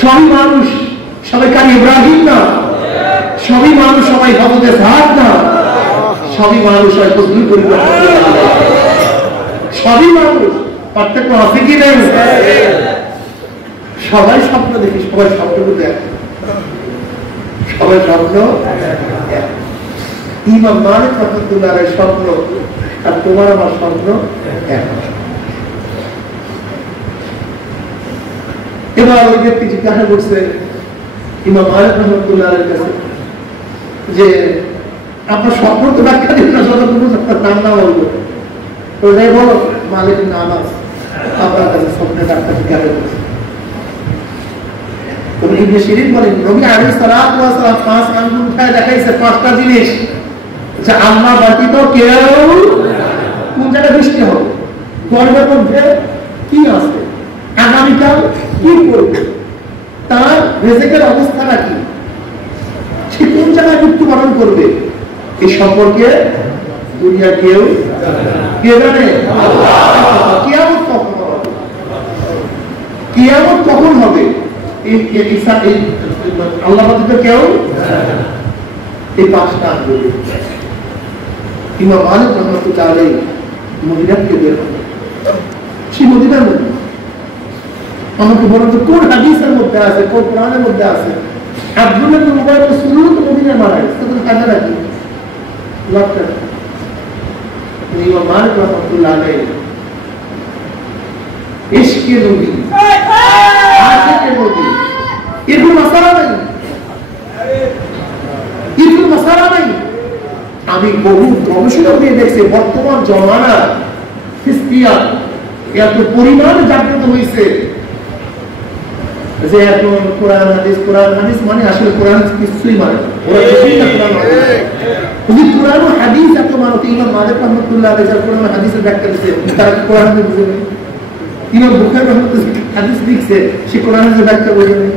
সবই মানুষ সবাই কারি ইব্রাহিম না, সবই মানুষ সবাই হযরত সাদ না, সবই মানুষ হয় ফজলুল করিম রহমাতুল্লাহ আলাইহি, সবই মানুষ, পার্থক্য আছে কি নেই? সবাই স্বপ্ন দেখি, সবাই স্বপ্ন দেখ, সবাই স্বপ্ন। ইমাম মালিক রাহমাতুল্লাহ আলাইহির স্বপ্ন আর তোমার আমার স্বপ্ন এক। এবার ওই ব্যক্তি জিজ্ঞাসা করছে ইমাম মালিক রাহমাতুল্লাহ আলাইহির কাছে যে আপনার স্বপ্ন তো ব্যাখ্যা দিন না, যতটুকু নাম না বলবো, ওটাই বলো মালিক নামাজ আপনার কাছে স্বপ্নের ব্যাখ্যা জিজ্ঞাসা করছে। তুমি ইবনে সিরিন বলেন নবী আলাইহিস সালাতু ওয়াস সালাম 5 আঙ্গুল উঠায় দেখাইছে 5টা জিনিস, যে আল্লাহ ব্যতীত কেউ, কোন জায়গায় বৃষ্টি হবে, গর্ভের মধ্যে কি আছে, আগামীকাল কি করবে, তার রিজিকের অবস্থাটা কি, সে কোন জায়গায় মৃত্যুবরণ করবে, এই সম্পর্কে দুনিয়া কেউ কে জানে? কিয়ামত কখন হবে? কিয়ামত কখন হবে? আল্লাহ ব্যতীত কেউ এই পাঁচটা আনবে। ইমাম মালিক রাহমাতুল্লাহ আলাইহি মদিনাকে বের হলেন। সেই মদিনার মধ্যে আমাকে বলেন তো কোন হাদিসের মধ্যে আছে, কোন কোরআনের মধ্যে আছে আব্দুল্লাহ ইবনে উবাই ইবনে সুলুল মদিনায় মারা গেছে? তখন কাজে রাখি লাভটা ইমাম মালিক রাহমাতুল্লাহ আলাইহি ইশকে নবী আশিকে নবী এগুলো মাসালা নাই, এগুলো মাসালা নাই। আমি বহু গবেষণা দিয়ে দেখছি বর্তমান জমানা খ্রিস্টিয়ান এত পরিমাণে জাগ্রত হয়েছে যে এখন কোরআন হাদিস মানে আসলে কোরআন কিছুই মানে ওরা কিছুই না কোরআন যদি কোরআন ও হাদিস এত মানে ইমাম মালিক রাহমাতুল্লাহ আলাইহি যারা কোরআন হাদিসের ব্যাখ্যা দিয়েছে তারা কি কোরআন হাদিস বুঝে নেই? ইমাম বুখারী রাহমাতুল্লাহ হাদিস লিখছে সে কোরআন হাদিসের ব্যাখ্যা বুঝে নেই?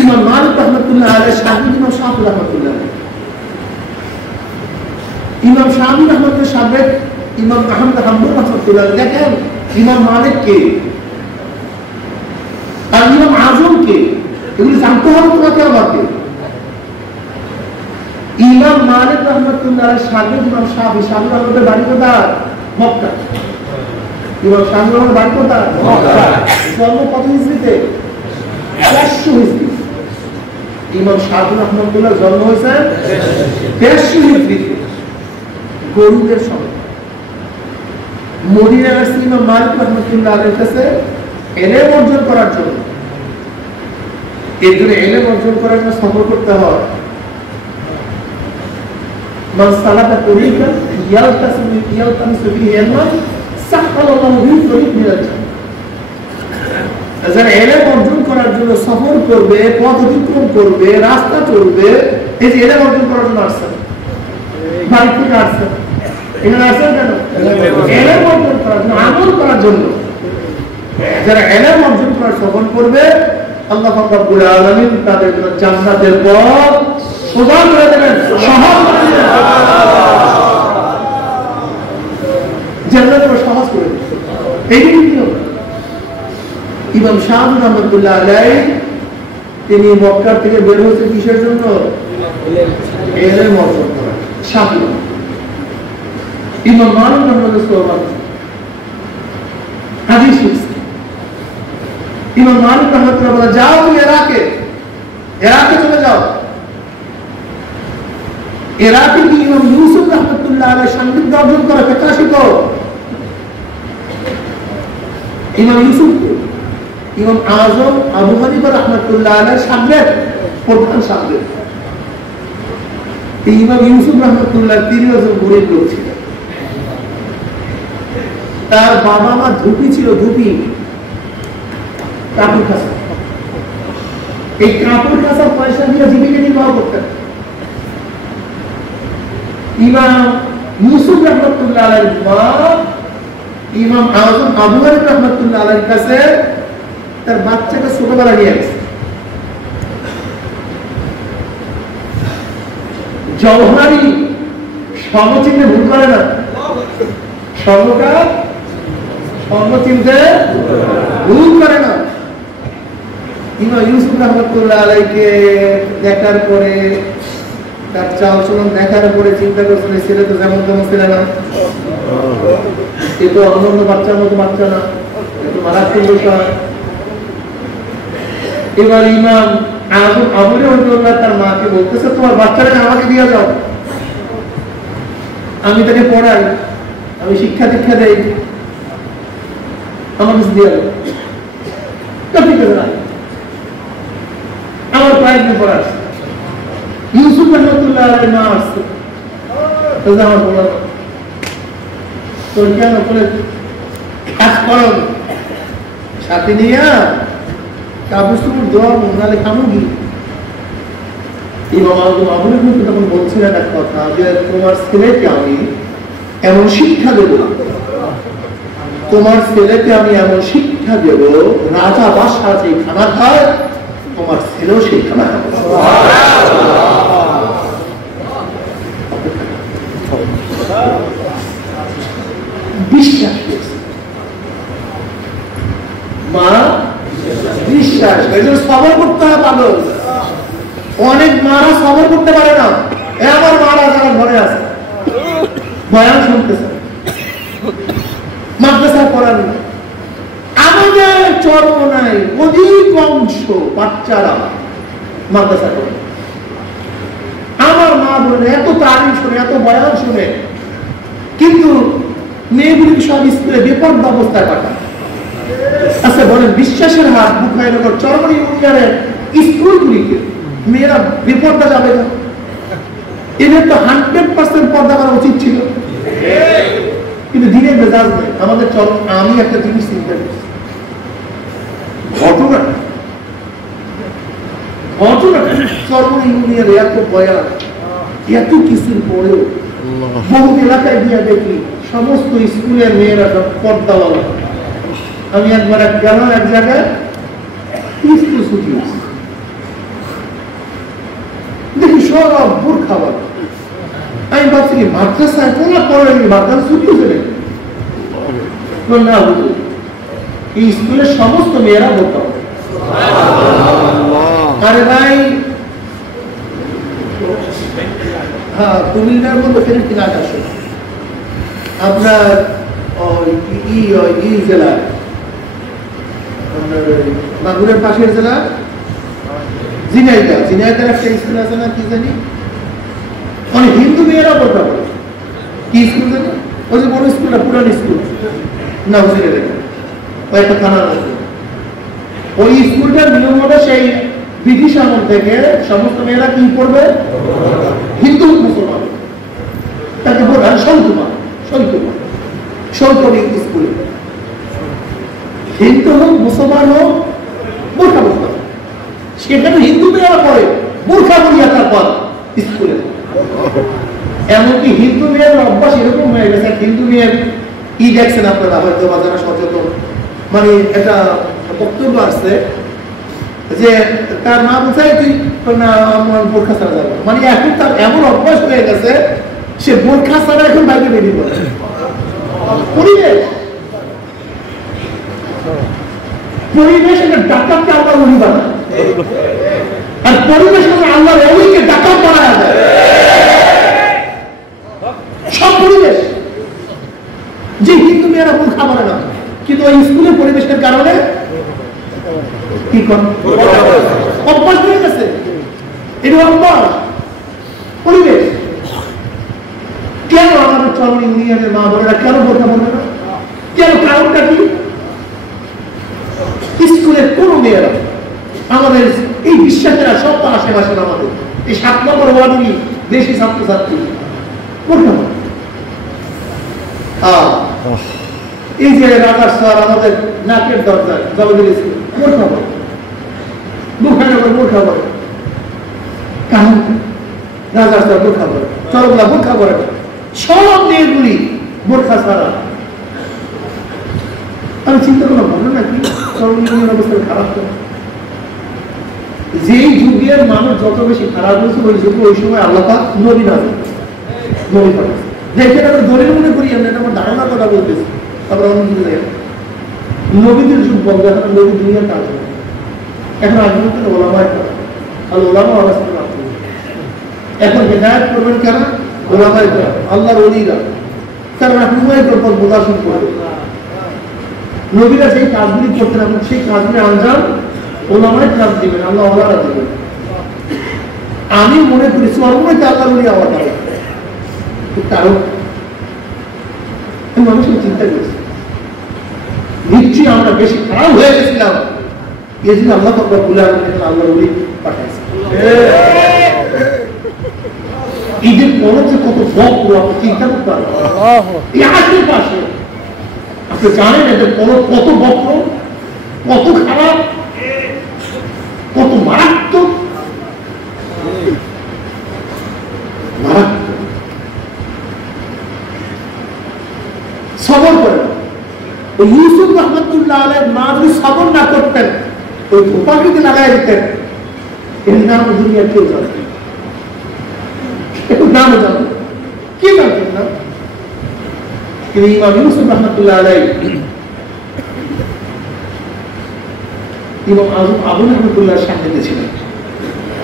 ইমাম মালিক রাহমাতুল্লাহ আলাইহি শাফিঈ ইমাম শাফিঈ রাহমাতুল্লাহ আলাইহি ইমাম শাফিঈ রাহমাতুল্লাহ সাবেক ইমাম আহমদ হাম্বল রাহমাতুল্লাহ দেখেন ইমাম মালিক কে আর ইমাম আজম কে, এগুলো জানতে হবে তোমাকে আমাকে। ইমাম মালিক রাহমাতুল্লাহ সাবেক ইমাম শাফিঈ রাহমাতুল্লাহ বাড়ি কোথায়? মক্কা। ইমাম শাফিঈ রাহমাতুল্লাহ বাড়ি কোথায়? মক্কা। জন্ম কত হিজরিতে? 400 হিজরি। ইমাম শাফিঈ রাহমাতুল্লাহ জন্ম হয়েছে 150 হিজরিতে গরুদের সময়। মদিনায় আসছে ইমাম মালিক রাহমাতুল্লাহ আলাইহির কাছে ইলম অর্জন করার জন্য। এর জন্য ইলম অর্জন করার জন্য সফর করতে হয়। মান সালাকা তরিকান ইয়ালতামিসু ফিহি ইলমান সাহহালাল্লাহু বিহি তরিক মিনাল জান্নাহ। যারা ইলম অর্জন করার জন্য সফর করবে, পথ অতিক্রম করবে, রাস্তা চলবে, এই যে ইলম অর্জন করার জন্য আসছে, বাড়ি থেকে আসছে, এখানে আসছে কেন? ইলম অর্জন করার জন্য, আমল করার জন্য। যারা ইলম অর্জন করার সফর করবে আল্লাহ পাক রব্বুল আলামিন তাদের জন্য জান্নাতের পথ সোজা করে দেবেন, সহজ করে দেবেন, জান্নাতের পথ সহজ করে দেবেন। এই নিয়ম। ইমাম শাফিঈ রাহমাতুল্লাহ আলাইহি তিনি মক্কা থেকে বের হয়েছে কিসের জন্য? ইলম অর্জন করার। শাফিঈ ইমাম মালিক রাহমাতুল্লাহ হাদিস শিখছে। ইমাম মালিক রাহমাতুল্লাহ বলে যাও তুমি ইরাকে চলে যাও। ইরাকে কি ইমাম ইউসুফ রাহমাতুল্লাহ আলাইহি সান্নিধ্য অর্জন করে ফিকহ শিখো। ইমাম ইউসুফ ইমাম আজম আবু হানিফা রাহমাতুল্লাহ আলাইহি সাগরেদ প্রধান সাগরেদ। ইমাম ইউসুফ রাহমাতুল্লাহ তিনি একজন গরীব লোক ছিলেন। তার বাবা মা ধুপি ছিল, ধুপি কাপড় কাঁচা। এই কাপড় কাঁচার পয়সা দিয়ে জীবিকা নির্বাহ করতেন। ইমাম ইউসুফ রাহমাতুল্লাহ আলাইহির মা ইমাম আজম আবু হানিফা রাহমাতুল্লাহ আলাইহির কাছে তার বাচ্চাকে ছোটবেলা নিয়ে গেছে। জওহারি সমচিহ্নে ভুল করে না, স্বর্ণকার স্বর্ণচিহ্নে ভুল করে না। ইমাম ইউসুফ রাহমাতুল্লাহ আলাইহিকে দেখার পরে, তার চাল চলন দেখার পরে চিন্তা করছেন ছেলে তো যেমন তেমন ছিল না, এ তো অন্য বাচ্চার মতো বাচ্চা না, একটু মারাত্মক বিষয়। এবার ইমাম আজম আবু হানিফা তার মাকে বলতেছে তোমার বাচ্চাটাকে আমাকে দিয়ে যাও, আমি তাকে পড়াই, আমি শিক্ষা দীক্ষা দেই, আমার কিছু দিয়ে যাও। ঠিক আছে না, আমার কয়েকদিন পর আসছে ইউসুফ রাহমাতুল্লাহ আলাইহির মা আসছে। আমার বললাম তোর কেন বলে কাজ করো সাথে নিয়ে কাপড় চোপড় দেওয়া নাহলে খামুগি। ইমাম আজম আবু হানিফা তখন বলছিলেন এক কথা যে তোমার ছেলেকে আমি এমন শিক্ষা দেব, তোমার ছেলেকে আমি এমন শিক্ষা দেব, রাজা বাদশাহ যে খানা খায় তোমার ছেলেও সেই খানা খাবে। বিশ্বাস করছে, মা বিশ্বাস সবর করতে হয়। ভালো, অনেক মারা সবর করতে পারে না। আমার মারা যারা ঘরে আছে বয়ান শুনতেছে, মাদ্রাসায় পড়ান না। আমাদের চরমনায় অধিকাংশ বাচ্চারা মাদ্রাসায় পড়ে। আমার মা বলে এত তারিফ শুনে, এত বয়ান শুনে, কিন্তু মেয়েগুলিকে সব স্কুলে বেপরোয়া অবস্থায় পাঠায়। আচ্ছা বলেন, বিশ্বাসের হাত বুখাইনগর চরমনি ইউনিয়নের স্কুলগুলিকে মেয়েরা বেপরোয়া যাবে না? এদের তো 100% পর্দা করা উচিত ছিল, কিন্তু দিনের মেজাজ নেই আমাদের। আমি একটা জিনিস চিন্তা করছি, ঘটনা চরমনি ইউনিয়নের এত বয়ান, এত কিছুর পরেও বহু এলাকায় গিয়ে দেখি সমস্ত স্কুলের মেয়েরা সব পর্দাওয়ালা। আমি একবার গেলাম এক জায়গায়, স্কুল ছুটি হয়েছে, দেখি সব বোরখা বলা। আমি ভাবছি কি মাদ্রাসায় কোনো পড়ে মাদ্রাসা ছুটি হয়েছে না, হুজুর এই স্কুলের সমস্ত মেয়েরা বোরখা বলে। আরে ভাই, হ্যাঁ কুমিল্লার মধ্যে ফেরত কিনা আসে আপনার জেলা, মাগুরের পাশের জেলা ঝিনাইদহ একটা স্কুল আছে না, কি জানি, অনেক হিন্দু মেয়েরা বোরখা বলে। কি স্কুল জানি? ওই যে বড় স্কুলটা, পুরান স্কুল না, ওই একটা থানার মধ্যে। ওই স্কুলটার নিয়ম হলো সেই ব্রিটিশ আমল থেকে সমস্ত মেয়েরা কি করবে, হিন্দু মুসলমান তাকে বোঝান সন্তুমা স্কুলে হিন্দু হোক মুসলমান হোক বোরখা বলতে হবে। সেখানে হিন্দু মেয়েরা পড়ে বোরখা বলিয়া তারপর স্কুলে। এমনকি হিন্দু মেয়ের অভ্যাস এরকম হয়ে গেছে, হিন্দু মেয়ের কি দেখছেন আপনারা হয়তো বাজারে সচেতন, মানে একটা বক্তব্য আসছে যে তার মা বলছে তুই না আমার বোরখা ছাড়া যাবে, মানে এখন তার এমন অভ্যাস হয়ে গেছে সে বোরখা ছাড়া এখন বাইরে বেরিয়ে পড়ে। পরিবেশ একটা ডাকাতকে আল্লাহ ওলি বানায়, আর পরিবেশ আল্লাহর ওলিকে ডাকাত বানায় যায়। সব পরিবেশ যে হিন্দু মেয়েরা বোরখা বলে না, কিন্তু ওই স্কুলের পরিবেশের কারণে কি অভ্যাস হয়ে গেছে। এটা অভ্যাস পরিবেশ। কেন আমাদের চরমনি ইউনিয়নের মা বোনেরা কেন বোরখা বলবে না? কেন? কারণটা কি? স্কুলের কোন মেয়েরা আমাদের এই বিশ্বাসেরা সব তো আশেপাশে আমাদের এই 7 নম্বর ওয়ার্ডেরই বেশি ছাত্রছাত্রী বোরখা বলে। এই যে রাজার স্যার আমাদের নাকের দরজায় জগদের স্কুল বোরখা বলে, বোরখা বলে। কারণ রাজার স্যার বোরখা বলে, চরমলা বোরখা বলে, সব মেয়েগুলি বোরখা ছাড়া। আমি চিন্তা করলাম ভালো নাকি চরমনির অবস্থা খারাপ করে। যেই যুগের মানুষ যত বেশি খারাপ হয়েছে ওই যুগে ওই সময় আল্লাহ পাক নবী নাযিল করেছেন। দেখেন আমরা দলিল মনে করি, আমরা এটা আমার ধারণার কথা বলতেছি। তারপর অন্য কিছু দেখেন নবীদের যুগ বন্ধ, এখন নবী দুনিয়ার কাজ হবে। এখন আসবেন কেন ওলামায় করা, তাহলে ওলামা অবস্থা রাখবেন। এখন হেদায়েত করবেন কেন? ওলামায় করা, আল্লাহর ওলিরা। কারণ আপনি ওই প্রদর্শন করবেন। নবীরা সেই কাজগুলি করতেন, আপনি সেই কাজগুলি আঞ্জাম ওলামায় কাজ দিবেন, আল্লাহ ওলারা দিবেন। আমি মনে করি সর্বময় আল্লাহর ওলি আওয়াজ হবে। কারণ মানুষের চিন্তা করছি নিশ্চয়ই আমরা বেশি খারাপ হয়ে গেছিলাম, এই জন্য আল্লাহ তখন বলে আল্লাহ ওলি পাঠাইছে। ঈদের পরে যে কত বক্র আপনি চিন্তা করতে পারবেন। এই আশেপাশে আপনি জানেন এদের পরে কত বক্র, কত খারাপ, কত মারাত্মক। সবর করেন। ইউসুফ রহমতুল্লাহ আলাইহির মা যদি সবর না করতেন, ওই ধোপাকে লাগাই দিতেন, এর নাম দুনিয়া কেউ জানে, কেউ নাম জানে, কি জানতেন না। কিন্তু ইমাম ইউসুফ রহমতুল্লাহ আলাইহি ইমাম আজম আবু রহমতুল্লাহর সামনে ছিলেন।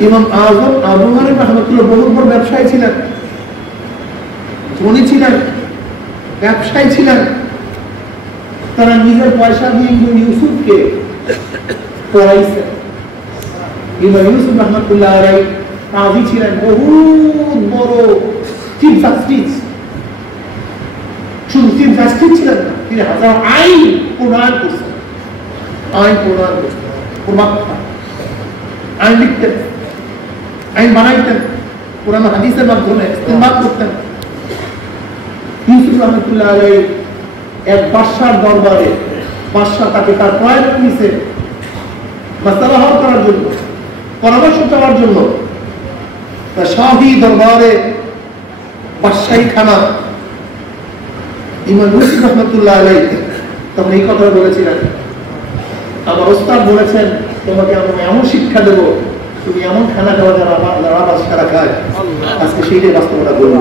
ইমাম আজম আবু হানিফ রহমতুল্লাহ বহুত বড় ব্যবসায়ী ছিলেন, ধনী ছিলেন, ব্যবসায়ী ছিলেন। তারা নিজের পয়সা দিয়ে ইমাম ইউসুফকে পড়াইছেন। ইমাম ইউসুফ রহমতুল্লাহ আলাইহি কাজী ছিলেন, বহুত বড় চিফ জাস্টিস। শুধু চিফ জাস্টিস ছিলেন না, তিনি হাজার আইন প্রণয়ন করছেন, আইন প্রণয়ন করছেন, আইন লিখতেন, আইন বানাইতেন, কোরআন হাদিসের মাধ্যমে ইস্তেমাল করতেন। ইউসুফ রহমতুল্লাহ আলাইহি এক বাদশার দরবারে, বাদশা তাকে তার প্রয়োজন নিছে মাসআলা হল করার জন্য, পরামর্শ চাওয়ার জন্য। তার শাহী দরবারে বাদশাহী খানা ইমাম ইউসুফ রহমতুল্লাহ আলাইহি তখন এই কথা বলেছিলেন, আমার ওস্তাদ বলেছেন তোমাকে আমি এমন শিক্ষা দেবো, তুমি এমন খানা খাওয়া যারা বাদশারা খায়। আজকে সেইটাই বাস্তবতা বলবো।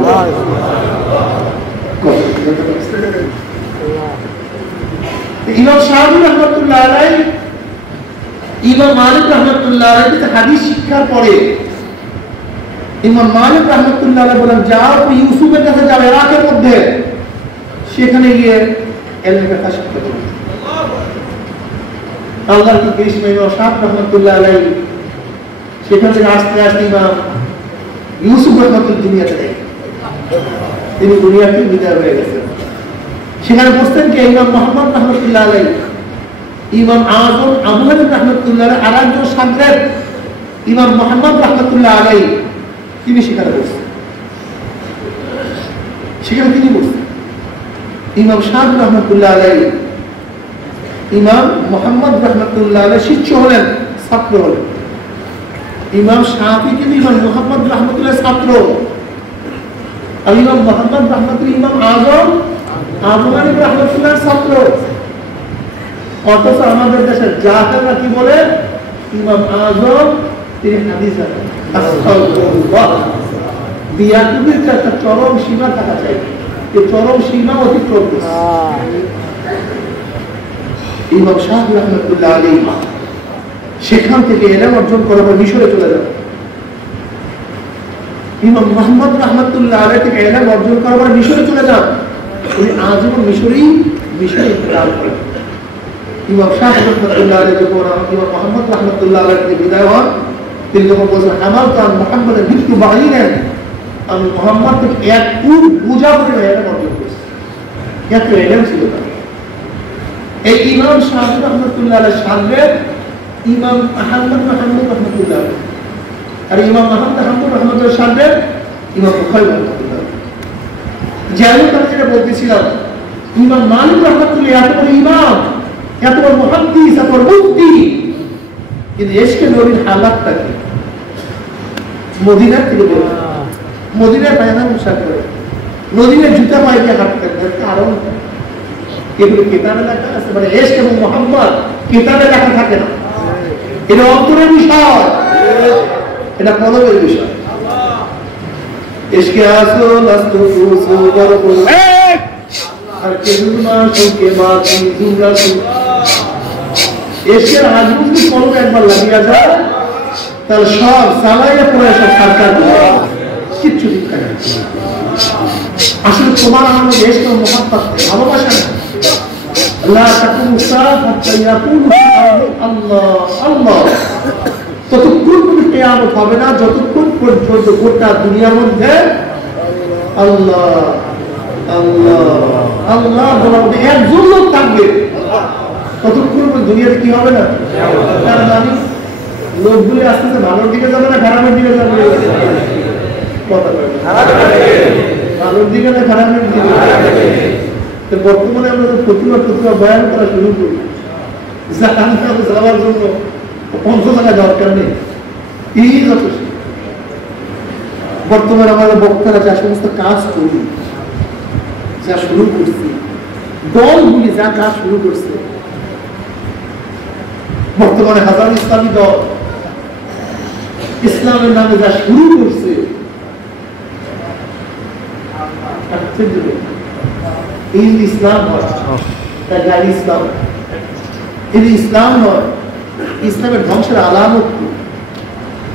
ইমাম শাহী রহমতুল্লাহ আলাইহি ইমাম মালিক রহমতুল্লাহ আলাইহি হাদিস শিক্ষার পরে ইমাম মালিক রহমতুল্লাহ আলাইহি বলেন, যাও ইউসুফের কাছে যাও ইরাকের মধ্যে, সেখানে গিয়ে ইলমের কথা শিক্ষা করো। আল্লাহর কি কৃষ্ণ ইমাম শাহ রহমতুল্লাহ আলাইহি সেখান থেকে আস্তে আস্তে ইমাম ইউসুফ রহমতুল্লাহ দুনিয়াতে নেই, তিনি দুনিয়াতে বিদায় হয়ে গেছেন। সেখানে বসতেন কে? ইমাম মোহাম্মদ রহমতুল্লাহ আলাইহি, ইমাম আজম আবু হানিফ রহমতুল্লাহ আর একজন শাগির্দ ইমাম মোহাম্মদ রহমতুল্লাহ আলাইহি, তিনি সেখানে বসতেন, সেখানে তিনি বসতেন। ইমাম শাহ রহমতুল্লাহ আলাইহি ইমাম মোহাম্মদ রহমতুল্লাহ আলাইহি শিষ্য হলেন, ছাত্র হলেন। ইমাম শাফি কিন্তু ইমাম মোহাম্মদ রহমতুল্লাহ ছাত্র, আর ইমাম মোহাম্মদ রহমতুল্লাহ ইমাম আজম আবু হানিফ রহমতুল্লাহ ছাত্র। অথচ আমাদের দেশের জাহেলরা কি বলে? ইমাম আজম তিনি হাদিস জানেন। আস্তাগফিরুল্লাহ, বিয়াকুবির একটা চরম সীমা থাকা চাই, এই চরম সীমা অতিক্রম করছে। ইমাম শাহ রহমতুল্লাহ আলাইহি সেখান থেকে ইলম অর্জন করার পর মিশরে চলে যান। ইমাম মোহাম্মদ রহমতুল্লাহ আলাইহি থেকে ইলম অর্জন করার পর মিশরে চলে যান। উনি আজীবন মিশরে ইন্তেকাল করেন। ইমাম শাহ রহমতুল্লাহ আলাইহি যখন ইমাম মোহাম্মদ রহমতুল্লাহ আলাইহি থেকে বিদায় হন, তিনি যখন বলছেন আমার তো মোহাম্মদের মৃত্যু বাড়ি নেন, আমি মোহাম্মদ থেকে এক ফুট বোঝা করে ইলম অর্জন করেছি, এত ইলম ছিল তার। এই ইমাম শাহ রহমতুল্লাহ আলাইহি শাগির্দ ইমাম আহমদ রহমতুল্লাহ, আর ইমাম আহমদ রহমতুল্লাহ শাগির্দ ইমাম বুখারী রহমতুল্লাহ। যেমন আমি যেটা বলতেছিলাম, ইমাম মালিক রহমতুল্লাহ এত বড় ইমাম, এত বড় মুহাদ্দিস, এত বড় মুফতি, কিন্তু এশকে নবীর হালাতটা কি? মদিনার থেকে বলুন, মদিনার পায়না পোশাক করে, মদিনার জুতা পায়ে দিয়ে হাঁটতেন, কারণ এগুলো কিতাবে লেখা আছে, মানে এশক এবং মুহাম্মদ কিতাবে লেখা থাকে না, এটা অন্তরের বিষয়, এটা কলবের বিষয়। এশকে আসল আস্তু সুবর বল আর কেজুমা সুকে বাকি জুরাসু। এশকের আজমুজ কি কলবে একবার লাগিয়া যায়, তার সব সালাইয়া পড়ে সব সরকার কিচ্ছু দিতে না। আসলে তোমার আমাদের এশকে মুহাব্বত ভালোবাসা না। লা তাকুমু সাআত হাত্তা ইয়াকুলু আল্লাহ আল্লাহ, ততক্ষণ পর্যন্ত কিয়ামত হবে না যতক্ষণ পর্যন্ত গোটা দুনিয়ার মধ্যে আল্লাহ আল্লাহ আল্লাহ বলার মধ্যে একজন লোক থাকবে, ততক্ষণ পর্যন্ত দুনিয়াতে কি হবে না? তার মানে লোকগুলি আস্তে আস্তে ভালোর দিকে যাবে না খারাপের দিকে যাবে? ভালোর দিকে না খারাপের দিকে? বর্তমানে আমরা প্রতিভা বয়ান করা শুরু করি, যাওয়ার জন্য ৫০ টাকা দরকার নেই, এই যথেষ্ট। বর্তমানে আমাদের বক্তারা যা সমস্ত কাজ করি, যা শুরু করছি, দলগুলি যা কাজ শুরু করছে, বর্তমানে হাজার ইসলামী দল ইসলামের নামে যা শুরু করছে, এই ইসলাম হয়, তার গাড়ি ইসলাম, এই ইসলাম হয়, ইসলামের ধ্বংসের আলামত কি?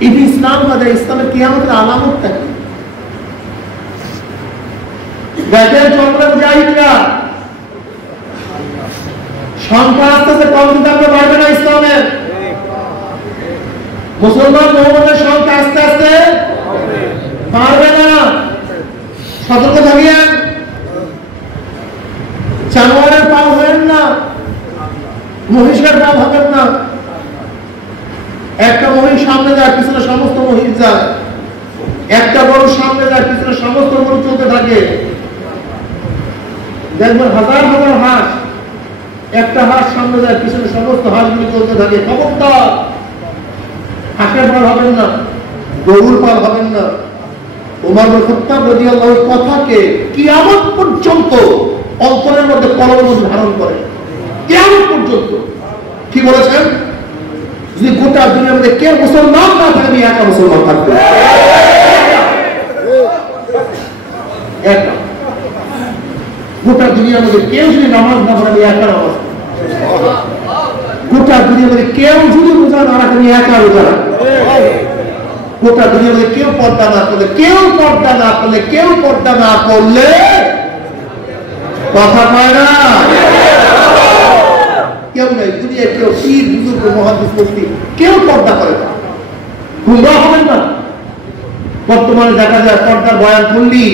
এই ইসলাম হয়, ইসলামের কিয়ামতের আলামত থাকে। দেখেন তোমরা মুজাহিদরা, সংখ্যা আস্তে আস্তে কম দিতে আমরা পারবে না ইসলামের। মুসলমান মুহাম্মদের সংখ্যা আস্তে আস্তে পারবে না। সতর্ক থাকিয়েন, জানোয়ারের পাল হবেন না, মহিষের পাল হবেন না। একটা মহিষ সামনে যায়, পিছনে সমস্ত মহিষ যায়। একটা গরু সামনে যায়, পিছনে সমস্ত গরু চলতে থাকে। দেখবেন হাজার হাজার হাঁস, একটা হাঁস সামনে যায়, পিছনে সমস্ত হাঁসগুলি চলতে থাকে। খবরদার, হাঁসের পাল হবেন না, গরুর পাল হবেন না। ওমর ইবনে খাত্তাব রাদিয়াল্লাহু কথাকে কিয়ামত পর্যন্ত অন্তরের মধ্যে কলমের মধ্যে ধারণ করে, কিয়ামত পর্যন্ত। কি বলেছেন? যদি গোটা দুনিয়ার মধ্যে কেউ মুসলমান না থাকে, আমি একা মুসলমান থাকবো। একা গোটা দুনিয়ার মধ্যে কেউ যদি নামাজ না পড়ে, আমি একা নামাজ। গোটা দুনিয়ার মধ্যে কেউ যদি রোজা না রাখে, আমি একা রোজা রাখবো। গোটা দুনিয়ার মধ্যে কেউ পর্দা না করলে, কেউ পর্দা না করলে, কেউ পর্দা না করলে, কথা কয় না কেউ নাই দুনিয়ায়, কেউ পীর বুজুর্গ মহাদিস মুফতি কেউ পর্দা করে না। গুমরাহ হবেন না। বর্তমানে দেখা যায় পর্দার বয়ান করলি,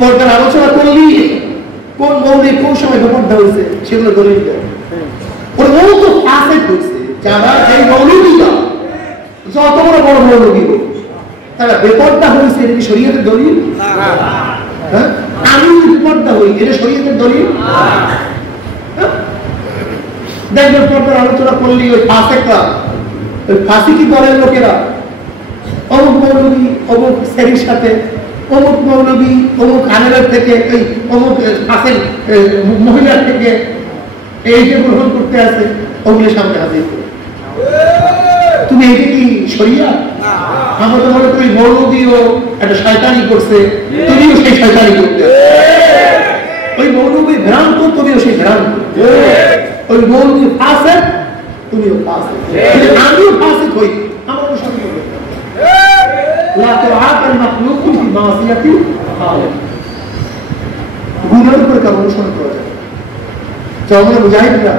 পর্দার আলোচনা করলি, কোন মৌলি কোন সময় বেপর্দা হয়েছে সেগুলো দলিল দেয়। ওর মৌ তো ফাসেক হয়েছে। যারা সেই মৌলবীরা যত বড় বড় মৌলবী হোক, তারা বেপর্দা হয়েছে, এটা কি শরীয়তের দলিল? হ্যাঁ, আমি বেপর্দা হই, এটা শরীয়তের দলিল? দেখবেন পর্দার আলোচনা করলি ওই ফাসেকরা, ওই ফাসিকি দলের লোকেরা অমুক মৌলবী অমুক শ্রেণীর সাথে, অমুক মৌলবী অমুক আনেলের থেকে, ওই অমুক ফাসেক মহিলার থেকে এই যে গ্রহণ করতে আছে, ওগুলি সামনে হাজির করে। তুমি এইটা কি শরিয়া? আমরা তো মনে করি মৌলবীও একটা শয়তানি করছে, তুমিও সেই শয়তানি করতে। ওই মৌলবী ভ্রান্ত, তুমিও সেই ভ্রান্ত। ওই মৌলবী ফাসেক, তুমিও ফাসেক। আমিও ফাসেক হই, আমার অনুসরণ করবে। গুনার উপরে কারো অনুসরণ করা যায়। আমরা মুজাহিদরা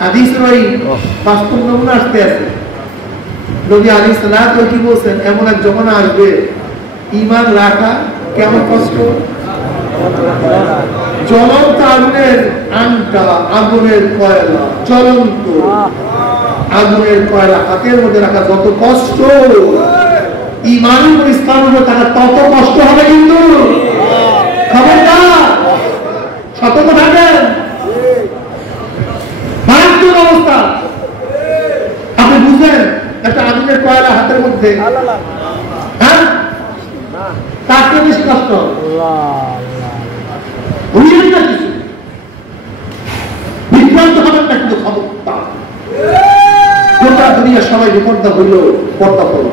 হাদিসের ওই বাস্তব নমুনা আসতে আছে। নবী আলাইহিস সালাত কি বলছেন? এমন এক জমানা আসবে, ঈমান রাখা কেমন কষ্ট। জ্বলন্ত আগুনের আংটা, আগুনের কয়লা, জ্বলন্ত আগুনের কয়লা হাতের মধ্যে রাখা যত কষ্ট, ঈমানের উপর ইসলামের উপর থাকা তত কষ্ট হবে। কিন্তু খবরদার, সতর্ক থাকেন। মারাত্মক অবস্থা। আপনি বুঝলেন একটা আগুনের কয়লা হাতের মধ্যে, হ্যাঁ, তার চেয়ে বেশি কষ্ট বুঝলেন না? কিছু বিভ্রান্ত হবেন না, কিন্তু খবরদার। গোটা দুনিয়া সবাই বিপর্দা হইল, পর্দা করো।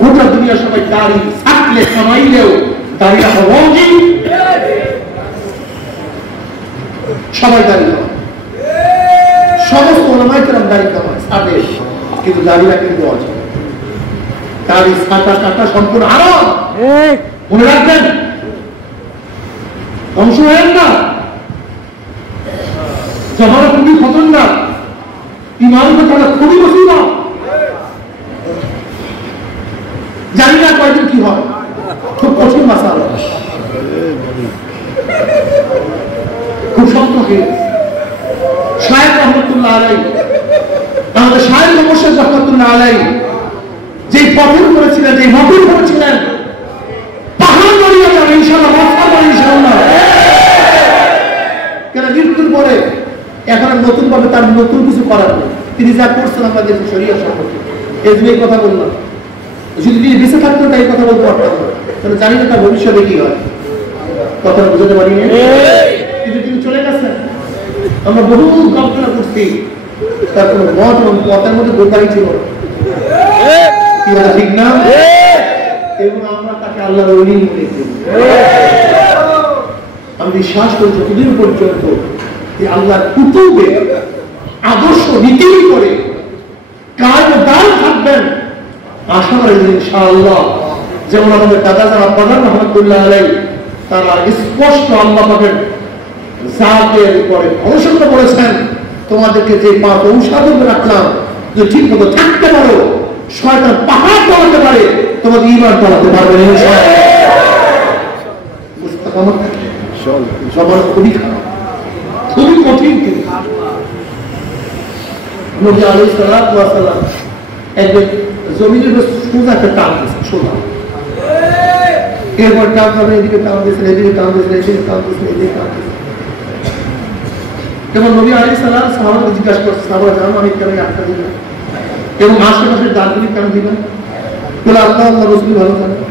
গোটা দুনিয়া সবাই দাড়ি থাকলে কামাইলেও দাড়ি রাখা ওয়াজিব। সবাই দাড়ি কামায়, সমস্ত ওলামায়ে কেরাম দাড়ি কামায়, ছাড়ে, কিন্তু দাড়ি রাখা কিন্তু ওয়াজিব। দাড়ি ছাটা কাটা সম্পূর্ণ হারাম। মনে রাখবেন, ধ্বংস হয়েন না। জমানা খুবই খতরনাক, ইমানের থাকা খুবই মুসিবত। জানি না কয়দিন কি হয়, খুব কঠিন মাসালা, খুব শক্ত কেস। শায়েখ রহমতুল্লাহ আলাইহি, আমাদের শায়েখ মোর্শেদ রহমতুল্লাহ আলাইহি যে পথের করেছিলেন, যে মফিল করেছিলেন, পাহাড় নড়িয়ে যাবে ইনশাআল্লাহ, মক্কা বলে ইনশাআল্লাহ। কেন মৃত্যুর পরে এখন নতুন ভাবে তার নতুন কিছু করার নেই। তিনি যা করছেন আমাদের শরীয়ত সম্পর্কে, এই জন্য কথা বললাম। যদি তিনি বেঁচে থাকতেন তাই কথা বলতে পারতাম না, তাহলে জানি না তার ভবিষ্যতে কি হয়, কথা বুঝতে পারি না। কিন্তু তিনি চলে গেছেন, আমরা বহু গবেষণা করছি, তার কোনো মত এবং পথের মধ্যে গোটাই ছিল কি বলে, ঠিক না? এবং আমরা তাকে আল্লাহর ওলি মনে করি। আমি বিশ্বাস করি যতদিন পর্যন্ত এই আল্লাহর কুতুবে আদর্শ নীতি করে কায়দার থাকবেন, আশা করি ইনশাআল্লাহ যেমন আমাদের দাদা যারা প্রধান রহমতুল্লাহ আলাই তারা স্পষ্ট আল্লাহ পাকের জাতের উপরে ভরসা করেছেন, তোমাদেরকে যে পাপ ঔষধ রাখলাম যদি ঠিক মতো থাকতে পারো, শয়তান পাহাড় চালাতে পারে, তোমাদের ঈমান চালাতে পারবে সবার খুবই খারাপ, খুবই কঠিন। কিন্তু নবী আলাইহিস সালাতু ওয়াস সালাম একদিন জমিনের সোজা একটা টান দিয়েছে, সোজা। এরপর টান হবে, এদিকে টান দিয়েছেন, এদিকে টান দিয়েছেন, এদিকে টান দিয়েছেন, এদিকে টান দিয়েছেন। এবং নবী আলাইহিস সালাম সাহাবাকে জিজ্ঞাসা করছে, সাহাবা জানো আমি কেন আটকা দিলাম এবং আশেপাশের দাঁতগুলি কেন দিলাম? বলে আল্লাহ আল্লাহ রাসূল ভালো জানেন।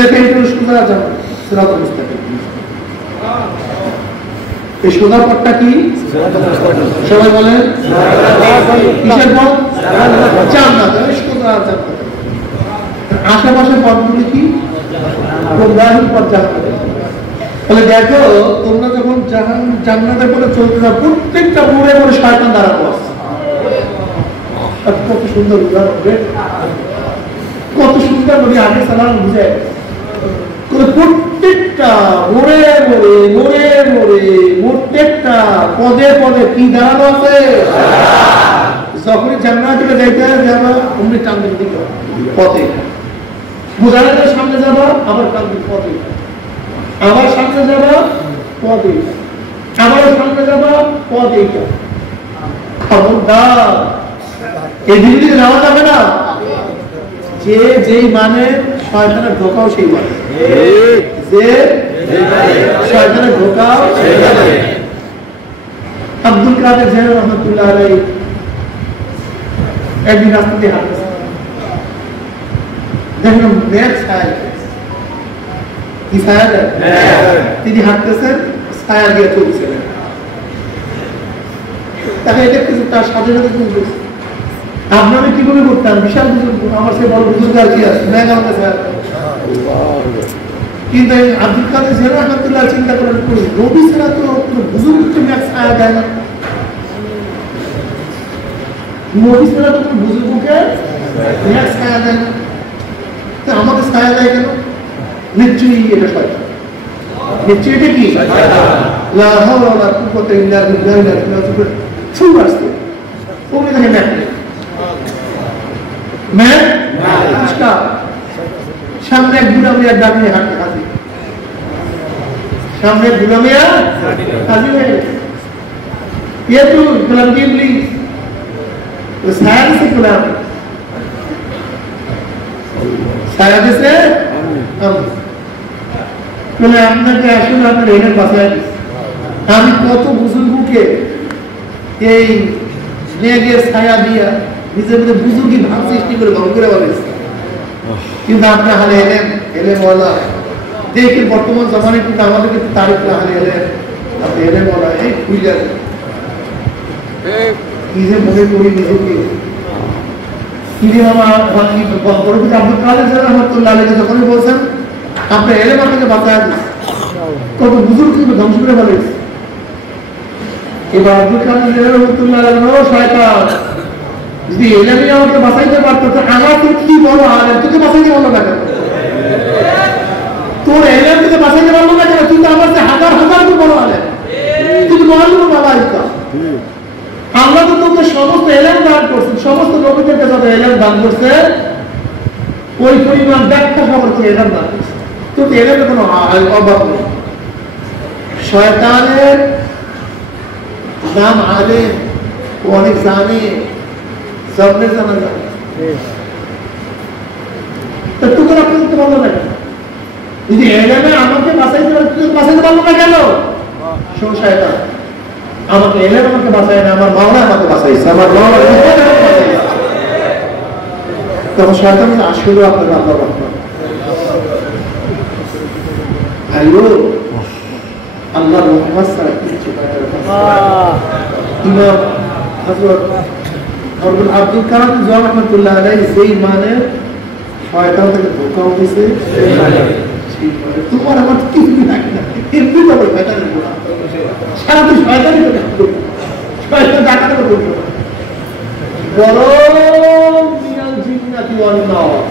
দেখেন একটু সোজা যান, সিরাতুল মুস্তাকিম। এই সোজা পথটা কি? সবাই বলেন কিসের পথ? জান্নাত। সোজা জান্নাত। আশেপাশের পথগুলি কি? গোমরাহির পথ, জান্নাত। তাহলে দেখো তোমরা যখন জান্নাতের পথে চলতে যাও, প্রত্যেকটা মোড়ে মোড়ে শয়তান দাঁড়ানো আছে। কত সুন্দর উদাহরণ, কত সুন্দর নবী আগে সালাম বুঝায়। প্রত্যেকটা মোড়ে মোড়ে মোড়ে মোড়ে প্রত্যেকটা পদে পদে কি দাঁড়ানো আছে? যখনই জান্নাতে যাইতে যাবা অমনি টানদের দিকে পথে, মুজাহিদের সামনে যাবা আবার টানদের পথে, আবার সামনে যাবা পথে, আবার সামনে যাবা পথ। এইটা খবরদার এই দিকে যাওয়া যাবে না। যে যেই মানে শয়তানের ঢোকাও সেই মানে, যে শয়তানের ঢোকাও সেই মানে। আব্দুল কাদের জিলানী রহমাতুল্লাহ আলাইহি একদিন রাস্তা দিয়ে হাঁটতেছে, দেখলাম মেঘ ছায়া, কি ছায়া দেয়? তিনি হাঁটতেছেন, ছায়া দিয়ে চলছিলেন। তাকে দেখতেছে তার সাথে সাথে চলতেছে। আপনারা কি করে করতেন? বিশাল বুজুর্গ, আমার সে বড় বুজুর্গ আর কি আছে, মেঘ আমাকে ছায়া। কিন্তু আব্দুল কাদের জিলানী রহমাতুল্লাহ চিন্তা করেন, নবী ছাড়া তো বুজুর্গকে মেঘ ছায়া দেয় না, নবী ছাড়া তো বুজুর্গকে মেঘ ছায়া দেয় না, আমাকে ছায়া দেয় কেন? নিশ্চয়ই এটা শয়তান, নিশ্চয়ই এটা কি? লা হাওলা ওয়ালা কুওয়াতা ইল্লা বিল্লাহ। ছুট আসছে ওমনি দেখে মেঘ সামনে এক বুড়া মিয়া দাঁড়িয়ে হাঁটতে হাজির, সামনে বুড়া মিয়া হাজির হয়ে ये तो गुलाम की प्लीज तो साया से गुलाम साया से हम बोले আপনাকে আসলে আপনার এখানে বাসায় আমি কত বুজুর্গকে এই মেঘের ছায়া দিয়া নিজের মধ্যে বুজুর্গি ভাব সৃষ্টি করে ভঙ্গ করে বলেছে, কিন্তু আপনার হালে এলেন এলেন বলা দেখি বর্তমান জমানায় কিন্তু আমাদের কিন্তু তারিখ না হালে এলেন আপনি এলেন বলা এই খুইলা কি যে মনে করি নিজেকে কি যে আমার বড় পিতা আব্দুল কাদের জিলানী রহমাতুল্লাহ আলাইহি যখনই বলছেন আপনি এলেম আপনাকে বাঁচায় দিন, কত বুজুর্গ কিন্তু ধ্বংস করে ফেলেছে। এবার আব্দুল কাদের জিলানী রহমাতুল্লাহ আলাইহি শয়তান যদি এলেমই আমাকে বাঁচাইতে পারতো তো আমার তো কি বড় আলেম, তোকে বাঁচাইতে পারলো না কেন? তোর এলেম তোকে বাঁচাইতে পারলো না কেন? তুই তো আমার যে হাজার হাজার বড় আলেম, তুই মহালুম বাবা ইসলাম। আল্লাহ তো তোকে সমস্ত এলেম দান করছেন, সমস্ত নবীদেরকে যত এলেম দান করছে ওই পরিমাণ ব্যাখ্যা সম্পর্কে এলেম দান করছে, তোকে এলেমের কোনো অভাব নেই। শয়তানের নাম আলেম, ও অনেক জানে, सबने जाना जाए तो तू कर अपने तो बोलो ना यदि एरिया में আমাকে বাঁচাইতে পারলো না কেন? শোন শয়তান, আমাকে এলে আমাকে বাঁচায় না, আমার মাওলা আমাকে বাঁচাইছে, আমার মাওলা তখন শয়তান আসলে আপনার আল্লাহ রহমান ভাইও আল্লাহ রহমান ছাড়া কিছু ইমাম হযরত আব্দুল কাদের জিলানী রহমাতুল্লাহ আলাইহি যেই মানে শয়তান থেকে ধোঁকাও দিয়েছে, তোমার আমার কিছুই লাগে না, এমনি তো আমার শয়তানের গোলাম, সারাদিন শয়তানি করে শয়তান ডাকাতে করবো বরং মিনাল জিন্নাতি ওয়ান নাস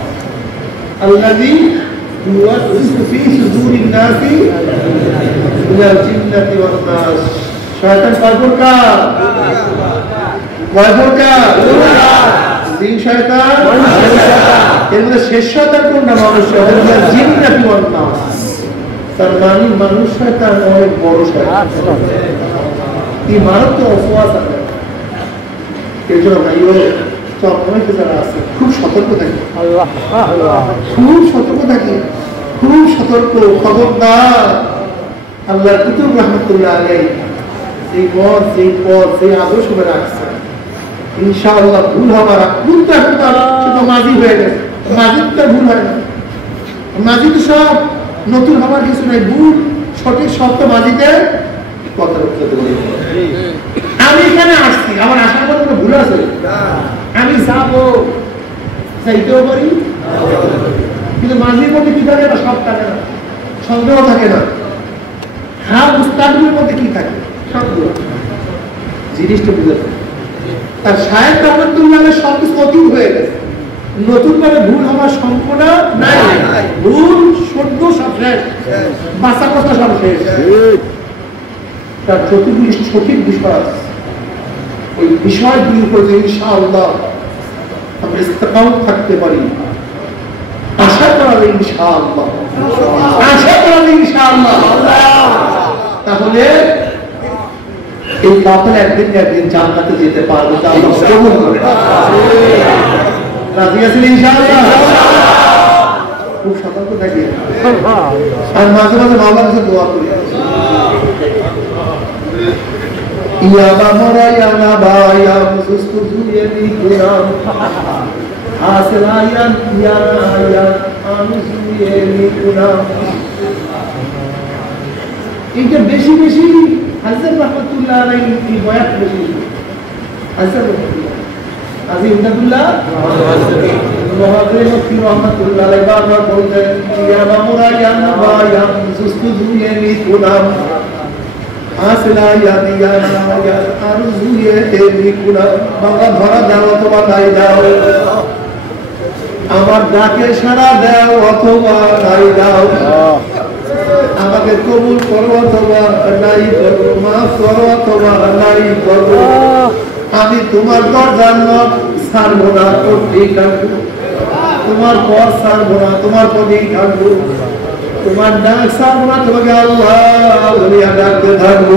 আল্লাযী ইউওয়াসওয়িসু ফী সুদুরিন নাসি মিনাল জিন্নাতি ওয়ান নাস। শয়তান কয় প্রকার? কয় প্রকার? জিন শয়তান, এর মধ্যে শেষ শয়তান কোনটা? মানুষ শয়তান, জিন্নাতি ওয়ান নাস। তার মানে মানুষ শয়তান অনেক বড় শয়তান, ইমারত অপওয়াস আছে। এই জন্য ভাইও চরমনাইতে যারা আছে খুব সতর্ক থাকি, খুব সতর্ক থাকি, খুব সতর্ক, খবরদার। আল্লাহ কুতুব রহমতুল্লাহ আলাইহি এই পথ, সেই পথ, সেই আদর্শ রাখছে, ইনশাআল্লাহ ভুল হবার ভুল তো একবার শুধু মাঝি হয়ে গেছে, মাঝির তো ভুল হয় না, মাঝি তো সব নতুন হবার কিছু নাই, ভুল সঠিক সব তো মাঝিতে কথা বলতে। আমি এখানে আসছি, আমার আসার মতো কোনো ভুল আছে? আমি যাবো, চাইতেও পারি, কিন্তু মাঝির মধ্যে কি থাকে না? সব থাকে না, সন্দেহ থাকে না। হ্যাঁ, উস্তাদগুলোর মধ্যে কি থাকে? সবগুলো জিনিসটা বুঝেছে। তার শায়েখ রহমতুল্লাহ সব কিছু অতীত হয়ে গেছে, নতুন করে ভুল হওয়ার সম্ভাবনা নাই, ভুল সদ্য সব শেষ, বাঁচা কথা সব শেষ। তার যতগুলি সঠিক বিষয় আছে ওই বিষয়গুলির উপর যে ইনশাআল্লাহ আমরা ইস্তেকামত থাকতে পারি, আশা করা যায় ইনশাআল্লাহ, আশা করা যায় ইনশাআল্লাহ, তাহলে এই কাপল একদিন একদিন জান্নাতে যেতে পারবে। আল্লাহ কবুল করুন। রাজি আছেন ইনশাআল্লাহ? খুব সতর্ক থাকি, আর মাঝে মাঝে মাওলার কাছে দোয়া করি, ইয়া বামরা ইয়া নাবা ইয়া মুসুস্তু দুনিয়ানি গুনাম আসলায়ান ইয়া ইয়া আমসুয়েনি গুনাম। এইটা বেশি বেশি হাজরত রহমতুল্লাহ আলাইহি এই বয়াত বেশি হাজরত রহমতুল্লাহ আজি ইমদাদুল্লাহ মহাদেব কি রহমতুল্লাহ আলাইহি বারবার বলতেন, ইয়া বামরা ইয়া নাবা ইয়া মুসুস্তু দুনিয়ানি গুনাম আসলা ইয়াদি ইয়া ইয়া আরজুয়েনি গুনাম। বাবা ধরা দাও অথবা নাই দাও, আমার ডাকে সাড়া দাও অথবা নাই দাও, আমাকে কবুল করো অথবা নাই করো, মাফ করো অথবা নাই করো, আমি তোমার দরজার নখ ছাড়বো না, করতেই থাকবো, তোমার পথ ছাড়বো না, তোমার পথেই থাকবো, তোমার ডাক ছাড়বো না, তোমাকে আল্লাহ বলিয়া ডাকতে থাকবো।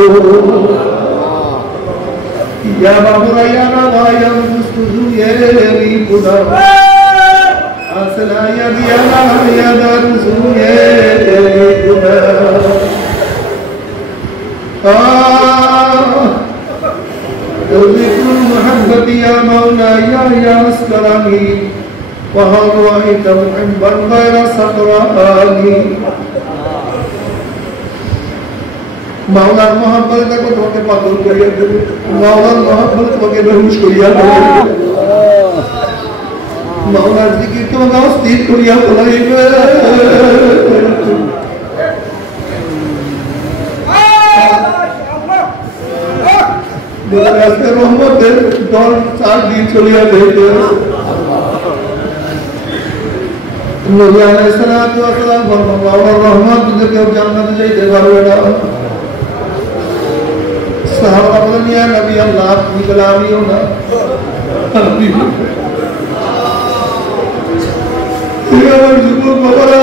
ইয়া বাবুরা ইয়া নাবা ইয়া মুস্তুযু ইয়ালি গুনাম আসলা ইয়াদি আলা ইয়া দারুযু ইয়ালি গুনাম। ذكر المحبة يا مولاي يا أسكرني وهل رأيت محبا غير سكراني। মাওলার মহব্বতে দেখো তোমাকে পাগল করিয়া দেবে, মাওলার মহব্বতে তোমাকে বেহুশ করিয়া দেবে, মাওলার জিকির তোমাকে অস্থির করিয়া ফেলাইবে। আজকে রহমতের দল 4 দিন চলিয়া যেতে, নবী আলাইহিস সালাতু ওয়াস সালাম বলেন, মাওলার রহমত যদি কেউ জান্নাতে যাইতে পারবে না। সাহাবা বলেন, ইয়া নবী আল্লাহ, আপনি বলে আমিও না, আমার যুবক বাবারা,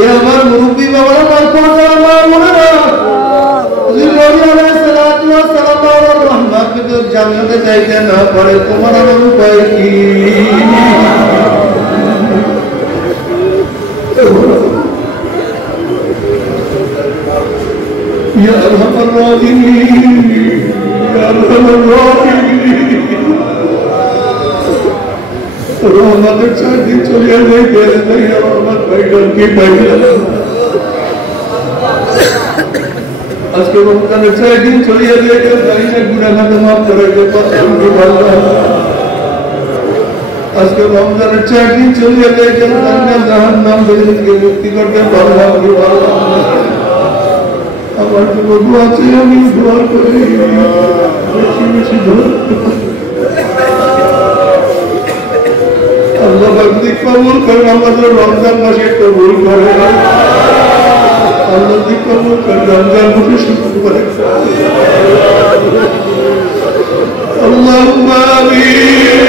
এ আমার মুরব্বী বাবারা, আমার কথা আমার মনে রাখ, নবী আলাইহিস সালাতু ওয়াস সালাম মাওলার রহমত যদি জান্নাতে যাইতে না পারে, তোমার আমার উপায় কি? يا أرحم الراحمين يا أرحم الراحمين রহমতের 4 দিন চলিয়া যাইতে রহমত ভাইটার কি পাইলাম, আজকে রমজানের 4 দিন চলিয়া যাইতে গুনাহ খাতে মাফ করে দিতে পারলাম। আজকে রমজানের 4 দিন চলে গেলে জাহান্নাম থেকে মুক্তি করতে পারলাম কি পারলাম না। আমার জন্য দোয়া চাই, আমি দোয়া করি বেশি বেশি দোয়া। আল্লাহ পাক কবুল করেন, আমাদের রমজান মাসে কবুল করেন, আল্লাহ কবুল করেন, রমজান মাসে শুরু করেন। আল্লাহুম্মা আমিন।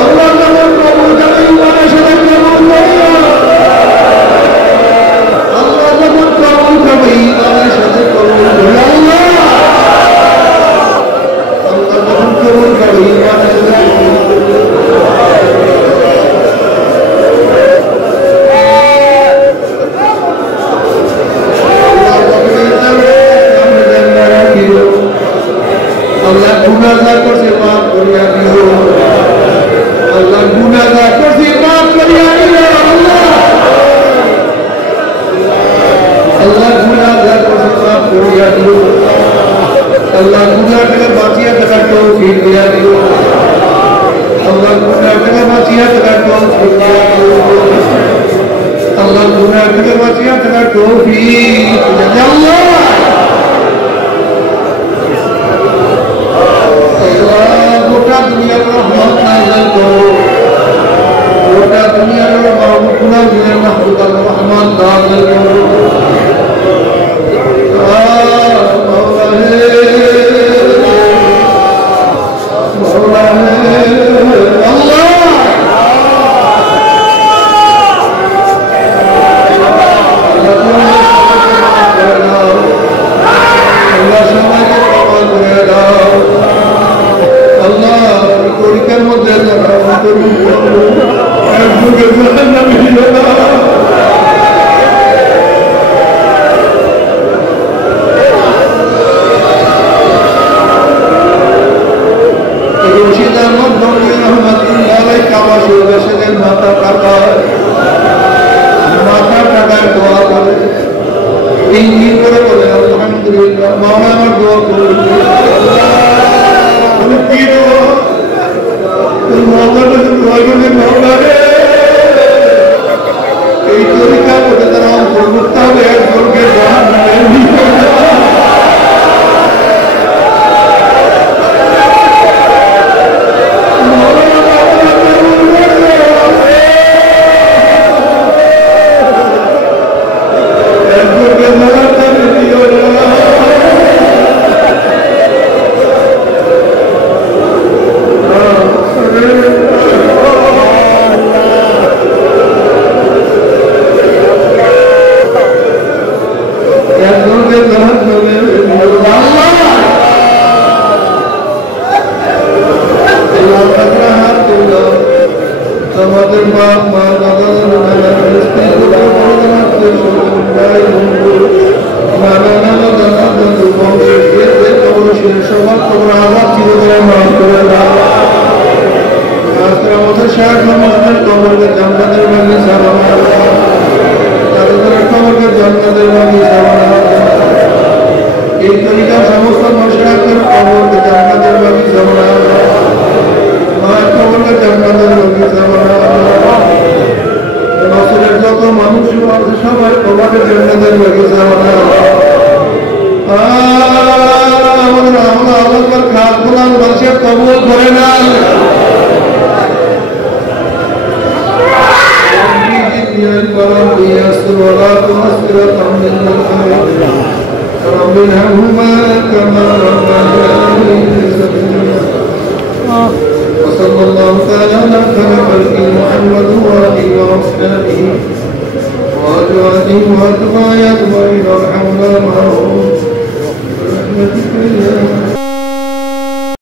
আল্লাহ যেমন কবুল করেন, ইমানের সাথে কবুল করেন। আল্লাহ যেমন কবুল করেন, ইমানের সাথে কবুল করেন। আল্লাহ যেমন কবুল করেন, ইমানের সাথে কবুল করেন। আল্লাহ গুনাহগার করছে মাফ করিয়া দিও, আল্লাহ গুনাহগার করছে মাফ করিয়া দিও। আল্লাহ গুনাহগার করছে মাফ করিয়া দিও, আল্লাহ গুনাহ থেকে বাঁচিয়ে থাকার তৌফিক দিয়া দিও, আল্লাহ গুনাহ থেকে বাঁচিয়ে থাকার তৌফিক দিয়া দিও, আল্লাহ গুনাহ থেকে বাঁচিয়ে থাকার তৌফিক দিয়া দিও। গোটা দুনিয়ার রহমত নাযিল করো, গোটা দুনিয়ার মাহবুবুল্লাহ দিনের মাহবুব রহমান নাযিল করো। মাওলা হে, মাওলা হে, আল্লাহ আল্লাহ সবাইকে ক্ষমা করে দাও। আল্লাহ পরীক্ষার মধ্যে রশিদ আহমদ গঙ্গী রহমতুল্লাহ কাবা শরীফের মাথা টাকার দোয়া করে 3 দিন করে বলে আলহামদুলিল্লাহ। মাওলা আমার দোয়া করুন, কি দোয়া এই তরিকা করে তারা অন্তর্ভুক্ত হবে একজনকে আমাদের বাপ মা দাদা সবার খবর আবার চিরতরে মাফ করে দাও। আজকে আমাদের শাহ আমাদের কবরকে জান্নাতের বাগিচা বানাও, তাদের কবরকে জান্নাতের বাগিচা বানাও। এই তরিকার সমস্ত মানুষের কবরকে জান্নাতের বাগিচা বানাও, মায়ের কবরকে জান্নাতের বাগিচা বানাও। নসরের যত মানুষ আছে সবাই কবরকে জান্নাতের বাগিচা বানাও। আমাদের আল্লাহর খাস গোলাম মানুষের কবুল করে না। رب ارحمهما كما ربياني صغيرا وصلى الله تعالى على خير خلقه محمد وآله وأصحابه وأزواجه وأتباعه أجمعين وارحمنا معهم برحمتك يا